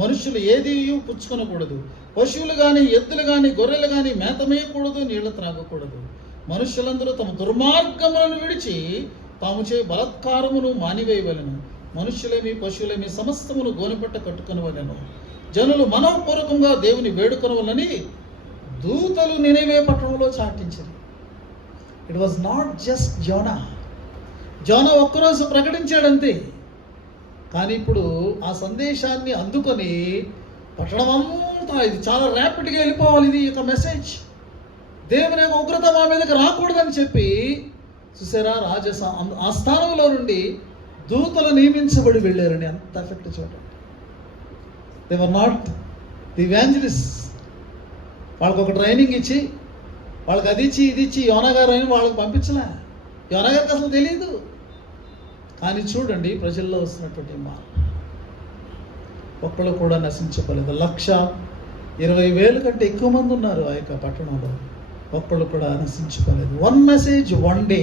మనుషులు ఏది పుచ్చుకొనకూడదు. పశువులు కానీ, ఎద్దులు కానీ, గొర్రెలు కానీ మేత మేయకూడదు, నీళ్లు త్రాగకూడదు. మనుషులందరూ తమ దుర్మార్గములను విడిచి తాము చే బలాత్కారమును మానివేయవలెను. మనుష్యులేమి పశువులేమి సమస్తమును గోనెపట్ట కట్టుకొనవలెను. జనులు మనఃపూర్వకంగా దేవుని వేడుకొనవలని దూతలు నినెవే పట్టణంలో చాటించారు. It was not just Jonah ఒక్కరోజు ప్రకటించాడంతే. కానీ ఇప్పుడు ఆ సందేశాన్ని అందుకొని పట్టణమంతా ఇది చాలా ర్యాపిడ్గా వెళ్ళిపోవాలి, ఇది ఒక మెసేజ్, దేవుని యొక్క ఉగ్రత మా మీదకి రాకూడదని చెప్పి చూసారా, ఆ స్థానంలో నుండి దూతలు నియమించబడి వెళ్ళారని అంత ఎఫెక్ట్ చూడండి. They were not the evangelist. వాళ్ళకి ఒక ట్రైనింగ్ ఇచ్చి వాళ్ళకి అది ఇచ్చి ఇది ఇచ్చి యోనా గారు అని వాళ్ళకి పంపించలే. యోనా గారికి అసలు తెలియదు. కానీ చూడండి ప్రజల్లో వస్తున్నటువంటి మార్పు. ఒక్కళ్ళు కూడా నశించుకోలేదు. 120,000 కంటే ఎక్కువ మంది ఉన్నారు ఆ యొక్క పట్టణంలో. ఒక్కళ్ళు కూడా నశించుకోలేదు. One message, one day,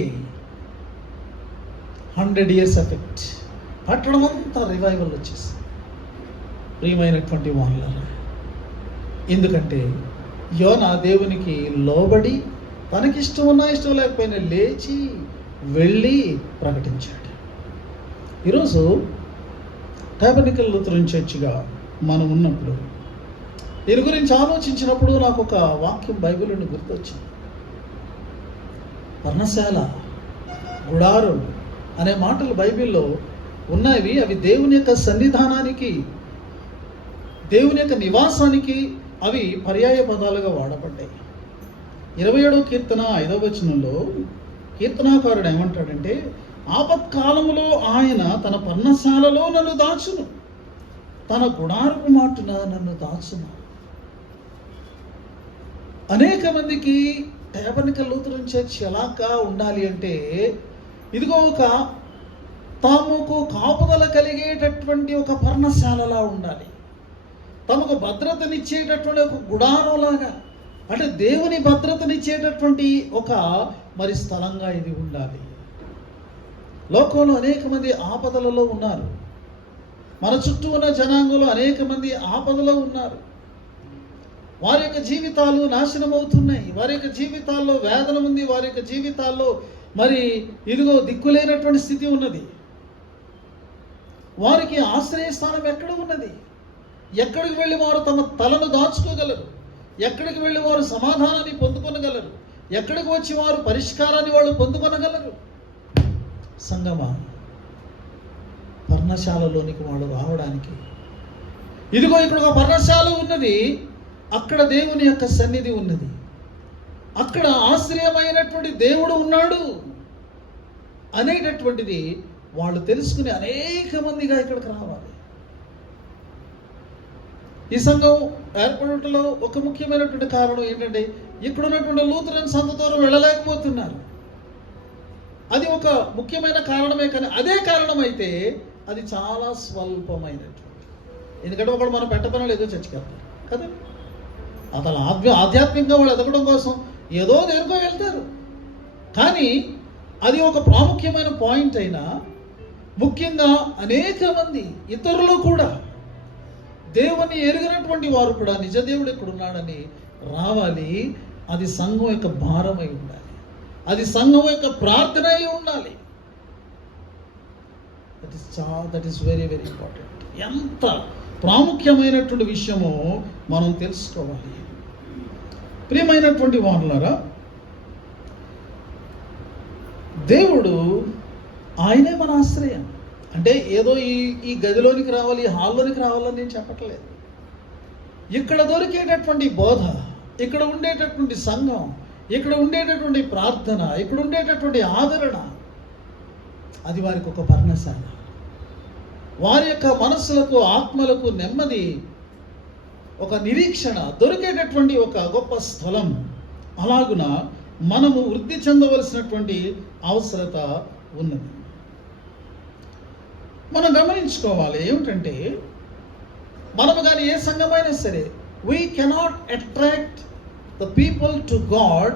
100 years effect. పట్టణం అంతా రివైవల్ వచ్చేసి ప్రియమైనటువంటి వాళ్ళారా. ఎందుకంటే యోనా దేవునికి లోబడి తనకిష్టం ఉన్నా ఇష్టం లేకపోయినా లేచి వెళ్ళి ప్రకటించాడు. ఈరోజు టాబర్నకల్ లూథరన్ చర్చిగా మనం ఉన్నప్పుడు దీని గురించి ఆలోచించినప్పుడు నాకు ఒక వాక్యం బైబిల్ నుండి గుర్తొచ్చింది. పర్ణశాల, గుడారం అనే మాటలు బైబిల్లో ఉన్నవి. అవి దేవుని యొక్క సన్నిధానానికి, దేవుని యొక్క నివాసానికి అవి పర్యాయ పదాలుగా వాడబడ్డాయి. 27వ కీర్తన 5వ వచనంలో కీర్తనాకారుడు ఏమంటాడంటే, ఆపత్కాలములో ఆయన తన పర్ణశాలలో నన్ను దాచును, తన గుడారపు మాటున నన్ను దాచును. అనేక మందికి టాబర్నకల్ లూథరన్ చర్చ్ ఎలాగా ఉండాలి అంటే, ఇదిగో ఒక తాముకు కాపుదల కలిగేటటువంటి ఒక పర్ణశాలలా ఉండాలి, తమకు భద్రతనిచ్చేటటువంటి ఒక గుడారంలాగా, అంటే దేవుని భద్రతనిచ్చేటటువంటి ఒక మరి స్థలంగా ఇది ఉండాలి. లోకంలో అనేక మంది ఆపదలలో ఉన్నారు. మన చుట్టూ ఉన్న జనాంగంలో అనేక మంది ఆపదలో ఉన్నారు. వారి యొక్క జీవితాలు నాశనం అవుతున్నాయి. వారి యొక్క జీవితాల్లో వేదన ఉంది. వారి యొక్క జీవితాల్లో మరి ఇదిగో దిక్కులేనటువంటి స్థితి ఉన్నది. వారికి ఆశ్రయస్థానం ఎక్కడ ఉన్నది? ఎక్కడికి వెళ్ళి వారు తమ తలను దాచుకోగలరు? ఎక్కడికి వెళ్ళి వారు సమాధానాన్ని పొందుకొనగలరు? ఎక్కడికి వచ్చి వారు పరిష్కారాన్ని వాళ్ళు పొందుకొనగలరు? సంగమా, పర్ణశాలలోనికి వాళ్ళు రావడానికి, ఇదిగో ఇక్కడ ఒక పర్ణశాల ఉన్నది, అక్కడ దేవుని యొక్క సన్నిధి ఉన్నది, అక్కడ ఆశ్రయమైనటువంటి దేవుడు ఉన్నాడు అనేటటువంటిది వాళ్ళు తెలుసుకుని అనేక మందిగా ఇక్కడికి రావాలి. ఈ సంఘం ఏర్పడటంలో ఒక ముఖ్యమైనటువంటి కారణం ఏంటంటే, ఇక్కడ ఉన్నటువంటి లూథరన్ సంత దూరం వెళ్ళలేకపోతున్నారు. అది ఒక ముఖ్యమైన కారణమే. కానీ అదే కారణమైతే అది చాలా స్వల్పమైనటువంటి. ఎందుకంటే ఒకడు మనం పెట్టపనలు ఏదో చర్చికెళ్తారు కదా, అతను ఆధ్యాత్మికంగా వాళ్ళు ఎదగడం కోసం ఏదో దేనికో వెళ్తారు. కానీ అది ఒక ప్రాముఖ్యమైన పాయింట్ అయినా, ముఖ్యంగా అనేక మంది ఇతరులు కూడా దేవుని ఎరిగినటువంటి వారు కూడా నిజ దేవుడు ఎక్కడున్నాడని రావాలి. అది సంఘం యొక్క భారమై ఉండాలి. అది సంఘం యొక్క ప్రార్థన అయి ఉండాలి. That is very very important. ఎంత ప్రాముఖ్యమైనటువంటి విషయమో మనం తెలుసుకోవాలి. ప్రియమైనటువంటి వాళ్ళారా, దేవుడు ఆయనే మన ఆశ్రయం. అంటే ఏదో ఈ గదిలోనికి రావాలి, ఈ హాల్లోనికి రావాలని నేను చెప్పట్లేదు. ఇక్కడ దొరికేటటువంటి బోధ, ఇక్కడ ఉండేటటువంటి సంఘం, ఇక్కడ ఉండేటటువంటి ప్రార్థన, ఇక్కడ ఉండేటటువంటి ఆదరణ, అది వారికి ఒక పర్ణశాల. వారి యొక్క మనస్సులకు, ఆత్మలకు నెమ్మది, ఒక నిరీక్షణ దొరికేటటువంటి ఒక గొప్ప స్థలం. అలాగున మనము వృద్ధి చెందవలసినటువంటి అవసరత ఉన్నది. మనం గమనించుకోవాలి ఏమిటంటే, మనము కానీ ఏ సంఘమైనా సరే, we cannot attract the people to God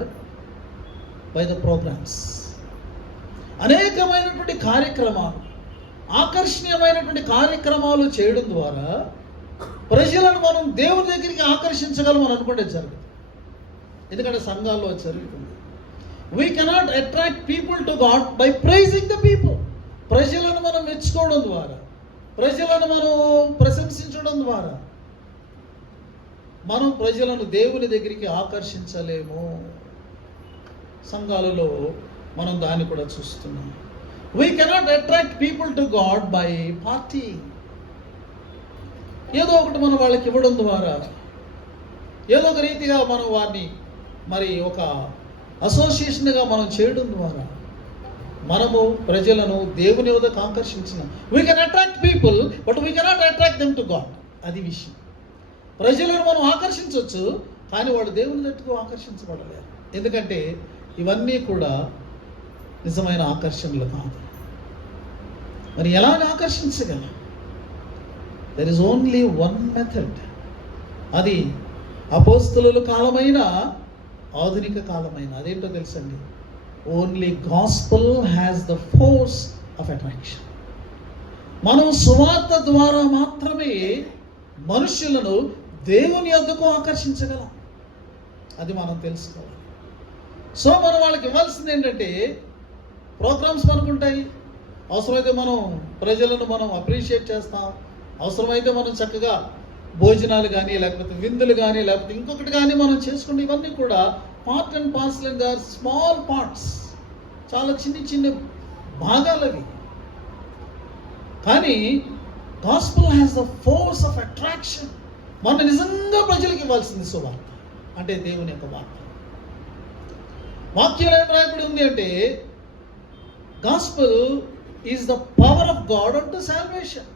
by the programs. అనేకమైనటువంటి కార్యక్రమాలు, ఆకర్షణీయమైనటువంటి కార్యక్రమాలు చేయడం ద్వారా ప్రజలను మనం దేవుని దగ్గరికి ఆకర్షించగలం అని అనుకుంటే జరుగుతుంది. ఎందుకంటే సంఘాల్లో జరుగుతుంది. We cannot attract people to God by pricing the people. ప్రజలను మనం మెచ్చుకోవడం ద్వారా, ప్రజలను మనం ప్రశంసించడం ద్వారా మనం ప్రజలను దేవుని దగ్గరికి ఆకర్షించలేము. సంఘాలలో మనం దాన్ని కూడా చూస్తున్నాం. We cannot attract people to God by party. ఏదో ఒకటి మనం వాళ్ళకి ఇవ్వడం ద్వారా, ఏదో ఒక రీతిగా మనం వారిని మరి ఒక అసోసియేషన్గా మనం చేయడం ద్వారా మనము ప్రజలను దేవుని వద్దకు ఆకర్షించిన. We can attract people but we cannot attract them to God. అది విషయం. ప్రజలను మనం ఆకర్షించవచ్చు, కానీ వాళ్ళు దేవుని దగ్గరకు ఆకర్షించబడలేరు. ఎందుకంటే ఇవన్నీ కూడా నిజమైన ఆకర్షణలు కాదు. మరి ఎలాగ ఆకర్షించగలం? There is only one method. అది అపోస్తలుల కాలమైన ఆధునిక కాలమైన అదేంటో తెలుసండి. Only gospel has the force of attraction. మనం సువార్త ద్వారా మాత్రమే మనుషులను దేవుని యొద్దకు ఆకర్షించగలం. అది మనం తెలుసుకోవాలి. సో మనం వాళ్ళకి ఇవ్వాల్సింది ఏంటంటే, ప్రోగ్రామ్స్ మనకుంటాయి. అవసరమైతే మనం ప్రజలను మనం అప్రిషియేట్ చేస్తాం. అవసరమైతే మనం చక్కగా భోజనాలు కానీ, లేకపోతే విందులు కానీ, లేకపోతే ఇంకొకటి కానీ మనం చేసుకుంటే ఇవన్నీ కూడా part and parcel and they are small parts. చాలా చిన్న చిన్న భాగాలు అవి. కానీ gospel has the force of attraction. మనం నిజంగా ప్రజలకు ఇవ్వాల్సింది సువార్త, అంటే దేవుని యొక్క వార్త. వాక్యంలో ఏం రాయబడి ఉంది అంటే, gospel is the power of God అంటూ సాల్వేషన్.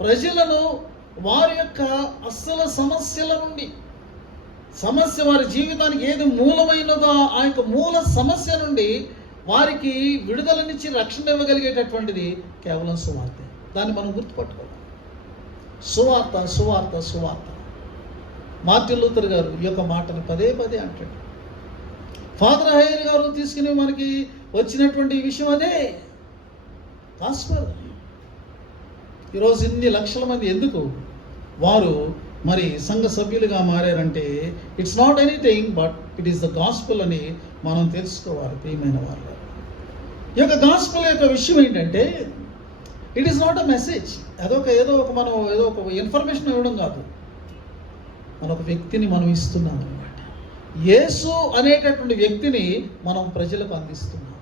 ప్రజలను వారి యొక్క అస్సలు సమస్యల నుండి, సమస్య వారి జీవితానికి ఏది మూలమైనదో ఆ యొక్క మూల సమస్య నుండి వారికి విడుదలనిచ్చి రక్షణ ఇవ్వగలిగేటటువంటిది కేవలం సువార్త. దాన్ని మనం గుర్తుపట్టుకోవాలి. సువార్త, సువార్త, సువార్త. మార్టిన్ లూథర్ గారు ఈ యొక్క మాటను పదే పదే అంటాడు. ఫాదర్ హైయర్ గారు తీసుకుని మనకి వచ్చినటువంటి విషయం అదే, గాస్పెల్. ఈరోజు ఇన్ని లక్షల మంది ఎందుకు వారు మరి సంఘ సభ్యులుగా మారారంటే, it's not anything but it is the gospel అని మనం తెలుసుకోవాలి. ప్రియమైన వారు, ఈ యొక్క గాస్పెల్ యొక్క విషయం ఏంటంటే, it is not a message. ఏదో ఒక ఇన్ఫర్మేషన్ ఇవ్వడం కాదు. మన ఒక వ్యక్తిని మనం ఇస్తున్నాం అనమాట. యేసు అనేటటువంటి వ్యక్తిని మనం ప్రజలకు అందిస్తున్నాం.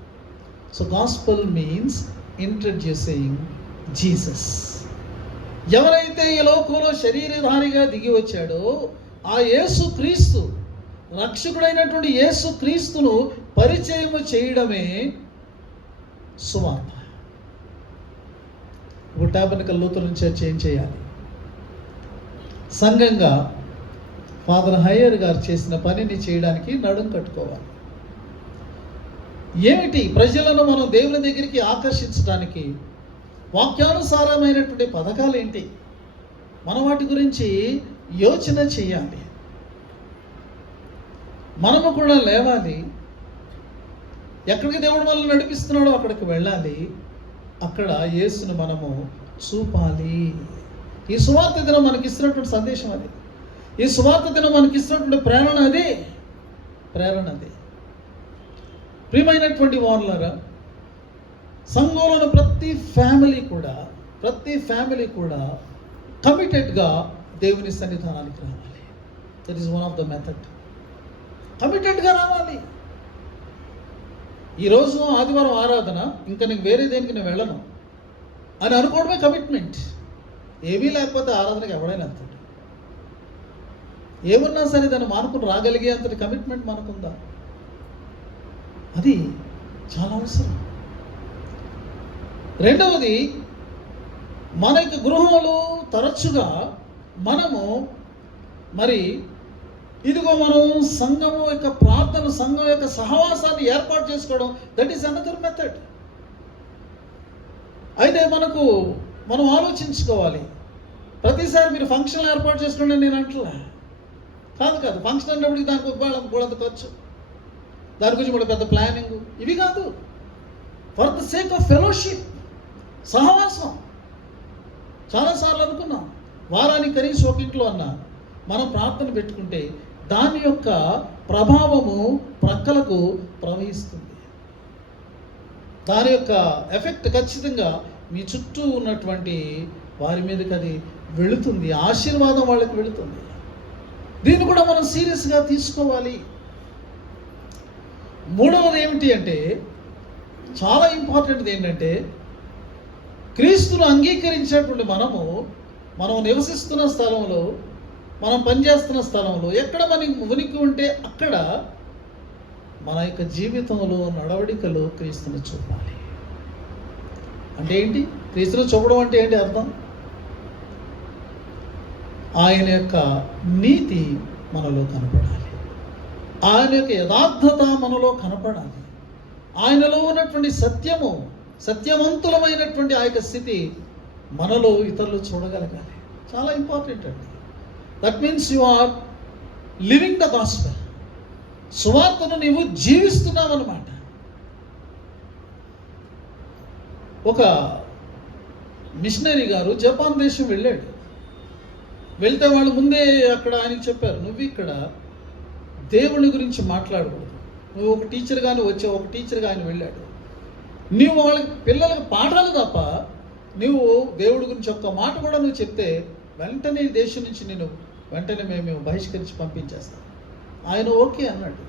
So gospel means introducing Jesus. ఎవరైతే ఈ లోకంలో శరీరధారిగా దిగి వచ్చాడో ఆ యేసు క్రీస్తు, రక్షకుడైనటువంటి యేసు క్రీస్తును పరిచయం చేయడమే సువార్త. ఇప్పుడు టాబర్నకల్ లూథరన్ చర్చ్ ఏం చేయాలి? సంఘంగా ఫాదర్ హయ్యర్ గారు చేసిన పనిని చేయడానికి నడుం కట్టుకోవాలి. ఏమిటి? ప్రజలను మనం దేవుని దగ్గరికి ఆకర్షించడానికి వాక్యానుసారమైనటువంటి పథకాలు ఏంటి? మనం వాటి గురించి యోచన చేయాలి. మనము కూడా లేవాలి. ఎక్కడికి దేవుడు మనల్ని నడిపిస్తున్నాడో అక్కడికి వెళ్ళాలి. అక్కడ యేసును మనము చూపాలి. ఈ సువార్త దినం మనకి ఇస్తున్నటువంటి సందేశం అది. ఈ సువార్త దినం మనకి ఇస్తున్నటువంటి ప్రేరణ అదే. ప్రియమైనటువంటి వారులారా, సంఘంలోని ప్రతి ఫ్యామిలీ కూడా కమిటెడ్గా దేవుని సన్నిధానానికి రావాలి. That is one of the method. కమిటెడ్గా రావాలి. ఈరోజు ఆదివారం ఆరాధన, ఇంకా నీకు వేరే దేనికి నేను వెళ్ళను అని అనుకోవడమే కమిట్మెంట్. ఏమీ లేకపోతే ఆరాధనకి ఎవడైనా వెళ్తాడు. ఏమన్నా సరే దాన్ని మానుకుని రాగలిగే అంతటి కమిట్మెంట్ మనకుందా? అది చాలా అవసరం. రెండవది, మన యొక్క గృహంలో తరచుగా మనము మరి ఇదిగో మనం సంఘము యొక్క ప్రార్థన, సంఘం యొక్క సహవాసాన్ని ఏర్పాటు చేసుకోవడం, దట్ ఈస్ అనదర్ మెథడ్. అయితే మనం ఆలోచించుకోవాలి. ప్రతిసారి మీరు ఫంక్షన్ ఏర్పాటు చేసుకోండి నేను అంటలే. కాదు. ఫంక్షన్ అన్నప్పటికీ దానికి బోళంత ఖర్చు, దాని గురించి కూడా పెద్ద ప్లానింగ్, ఇవి కాదు. For the sake of fellowship, సహవాసం. చాలాసార్లు అనుకున్నాం, వారానికి కనీసం ఒక ఇంట్లో అన్నా మనం ప్రార్థన పెట్టుకుంటే దాని యొక్క ప్రభావము ప్రక్కలకు ప్రవహిస్తుంది. దాని యొక్క ఎఫెక్ట్ ఖచ్చితంగా మీ చుట్టూ ఉన్నటువంటి వారి మీదకి అది వెళుతుంది, ఆశీర్వాదం వాళ్ళకి వెళుతుంది. దీన్ని కూడా మనం సీరియస్గా తీసుకోవాలి. మూడవది ఏమిటి అంటే, చాలా ఇంపార్టెంట్ది ఏంటంటే, క్రీస్తును అంగీకరించేటువంటి మనం నివసిస్తున్న స్థలంలో, మనం పనిచేస్తున్న స్థలంలో ఎక్కడ మనకి ఉనికి ఉంటే అక్కడ మన యొక్క జీవితంలో నడవడికలో క్రీస్తుని చూపాలి. అంటే ఏంటి? క్రీస్తుని చూపడం అంటే ఏంటి అర్థం? ఆయన యొక్క నీతి మనలో కనపడాలి, ఆయన యొక్క యథార్థత మనలో కనపడాలి, ఆయనలో ఉన్నటువంటి సత్యవంతులమైనటువంటి ఆ యొక్క స్థితి మనలో ఇతరులు చూడగలగాలి. చాలా ఇంపార్టెంట్ అండి. That means you are living the gospel. సువార్తను నీవు జీవిస్తున్నావు అన్నమాట. ఒక మిషనరీ గారు జపాన్ దేశం వెళ్ళాడు. వెళ్తే వాళ్ళు ముందే అక్కడ ఆయనకి చెప్పారు, నువ్వు ఇక్కడ దేవుని గురించి మాట్లాడకూడదు. నువ్వు ఒక టీచర్గానే వచ్చావు. ఒక టీచర్గా ఆయన వెళ్ళాడు. నువ్వు వాళ్ళకి పిల్లలకు పాఠాలు తప్ప నువ్వు దేవుడి గురించి ఒక్క మాట కూడా నువ్వు చెప్తే వెంటనే ఈ దేశం నుంచి నేను వెంటనే మేము బహిష్కరించి పంపించేస్తాం. ఆయన ఓకే అన్నాడు.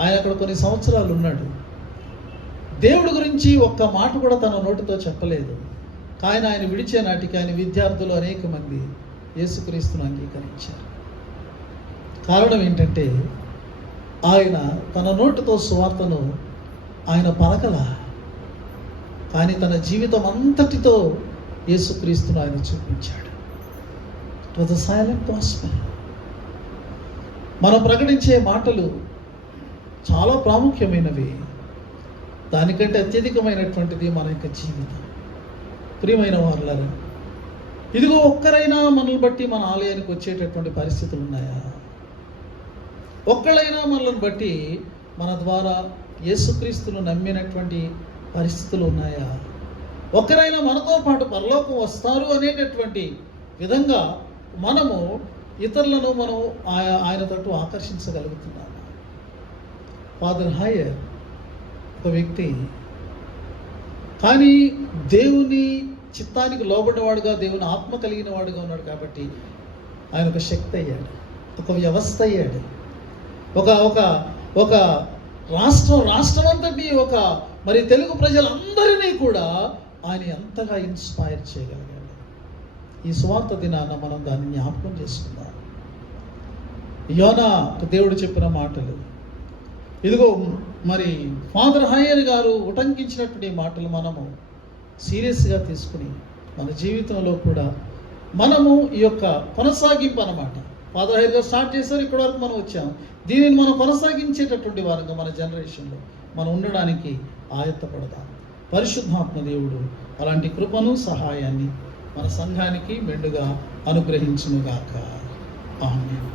ఆయన అక్కడ కొన్ని సంవత్సరాలు ఉన్నాడు. దేవుడి గురించి ఒక్క మాట కూడా తన నోటితో చెప్పలేదు. కానీ ఆయన విడిచే నాటికి ఆయన విద్యార్థులు అనేక మంది యేసుక్రీస్తును అంగీకరించారు. కారణం ఏంటంటే, ఆయన తన నోటితో సువార్తను ఆయన పలకల, కానీ తన జీవితం అంతటితో యేసుక్రీస్తును ఆయన చూపించాడు. It was the silent gospel. మనం ప్రకటించే మాటలు చాలా ప్రాముఖ్యమైనవి. దానికంటే అత్యధికమైనటువంటిది మన యొక్క జీవితం. ప్రియమైన వారులారా, ఇదిగో ఒక్కరైనా మనల్ని బట్టి మన ఆలయానికి వచ్చేటటువంటి పరిస్థితులు ఉన్నాయా? ఒక్కళ్ళైనా మనల్ని బట్టి మన ద్వారా యేసుక్రీస్తును నమ్మినటువంటి పరిస్థితులు ఉన్నాయా? ఒక్కరైనా మనతో పాటు పరలోకం వస్తారు అనేటటువంటి విధంగా మనము ఇతరులను ఆయన తట్టు ఆకర్షించగలుగుతున్నాము. ఫాదర్ హయ్యర్ ఒక వ్యక్తి, కానీ దేవుని చిత్తానికి లోబడినవాడుగా, దేవుని ఆత్మ కలిగిన వాడుగా ఉన్నాడు కాబట్టి ఆయన ఒక శక్తి అయ్యాడు, ఒక వ్యవస్థ అయ్యాడు. ఒక రాష్ట్రం అంతటి మరి తెలుగు ప్రజలందరినీ కూడా ఆయన ఎంతగా ఇన్స్పైర్ చేయగలిగాడు. ఈ సువార్త దినాన మనం దాన్ని జ్ఞాపకం చేసుకుందాం. యోనాకు దేవుడు చెప్పిన మాటలు, ఇదిగో మరి ఫాదర్ హయ్యర్ గారు ఉటంకించినటువంటి మాటలు మనము సీరియస్గా తీసుకుని మన జీవితంలో కూడా మనము ఈ యొక్క కొనసాగింపు అన్నమాట. ఫాదర్ హయ్యర్ గారు స్టార్ట్ చేశారు, ఇక్కడి వరకు మనం వచ్చాం. దీనిని మనం కొనసాగించేటటువంటి వారంగా మన జనరేషన్లో మనం ఉండడానికి ఆయత్తపడదాం. పరిశుద్ధాత్మ దేవుడు అలాంటి కృపను సహాయాన్ని మన సంఘానికి మెండుగా అనుగ్రహించునుగాక. ఆమేన్.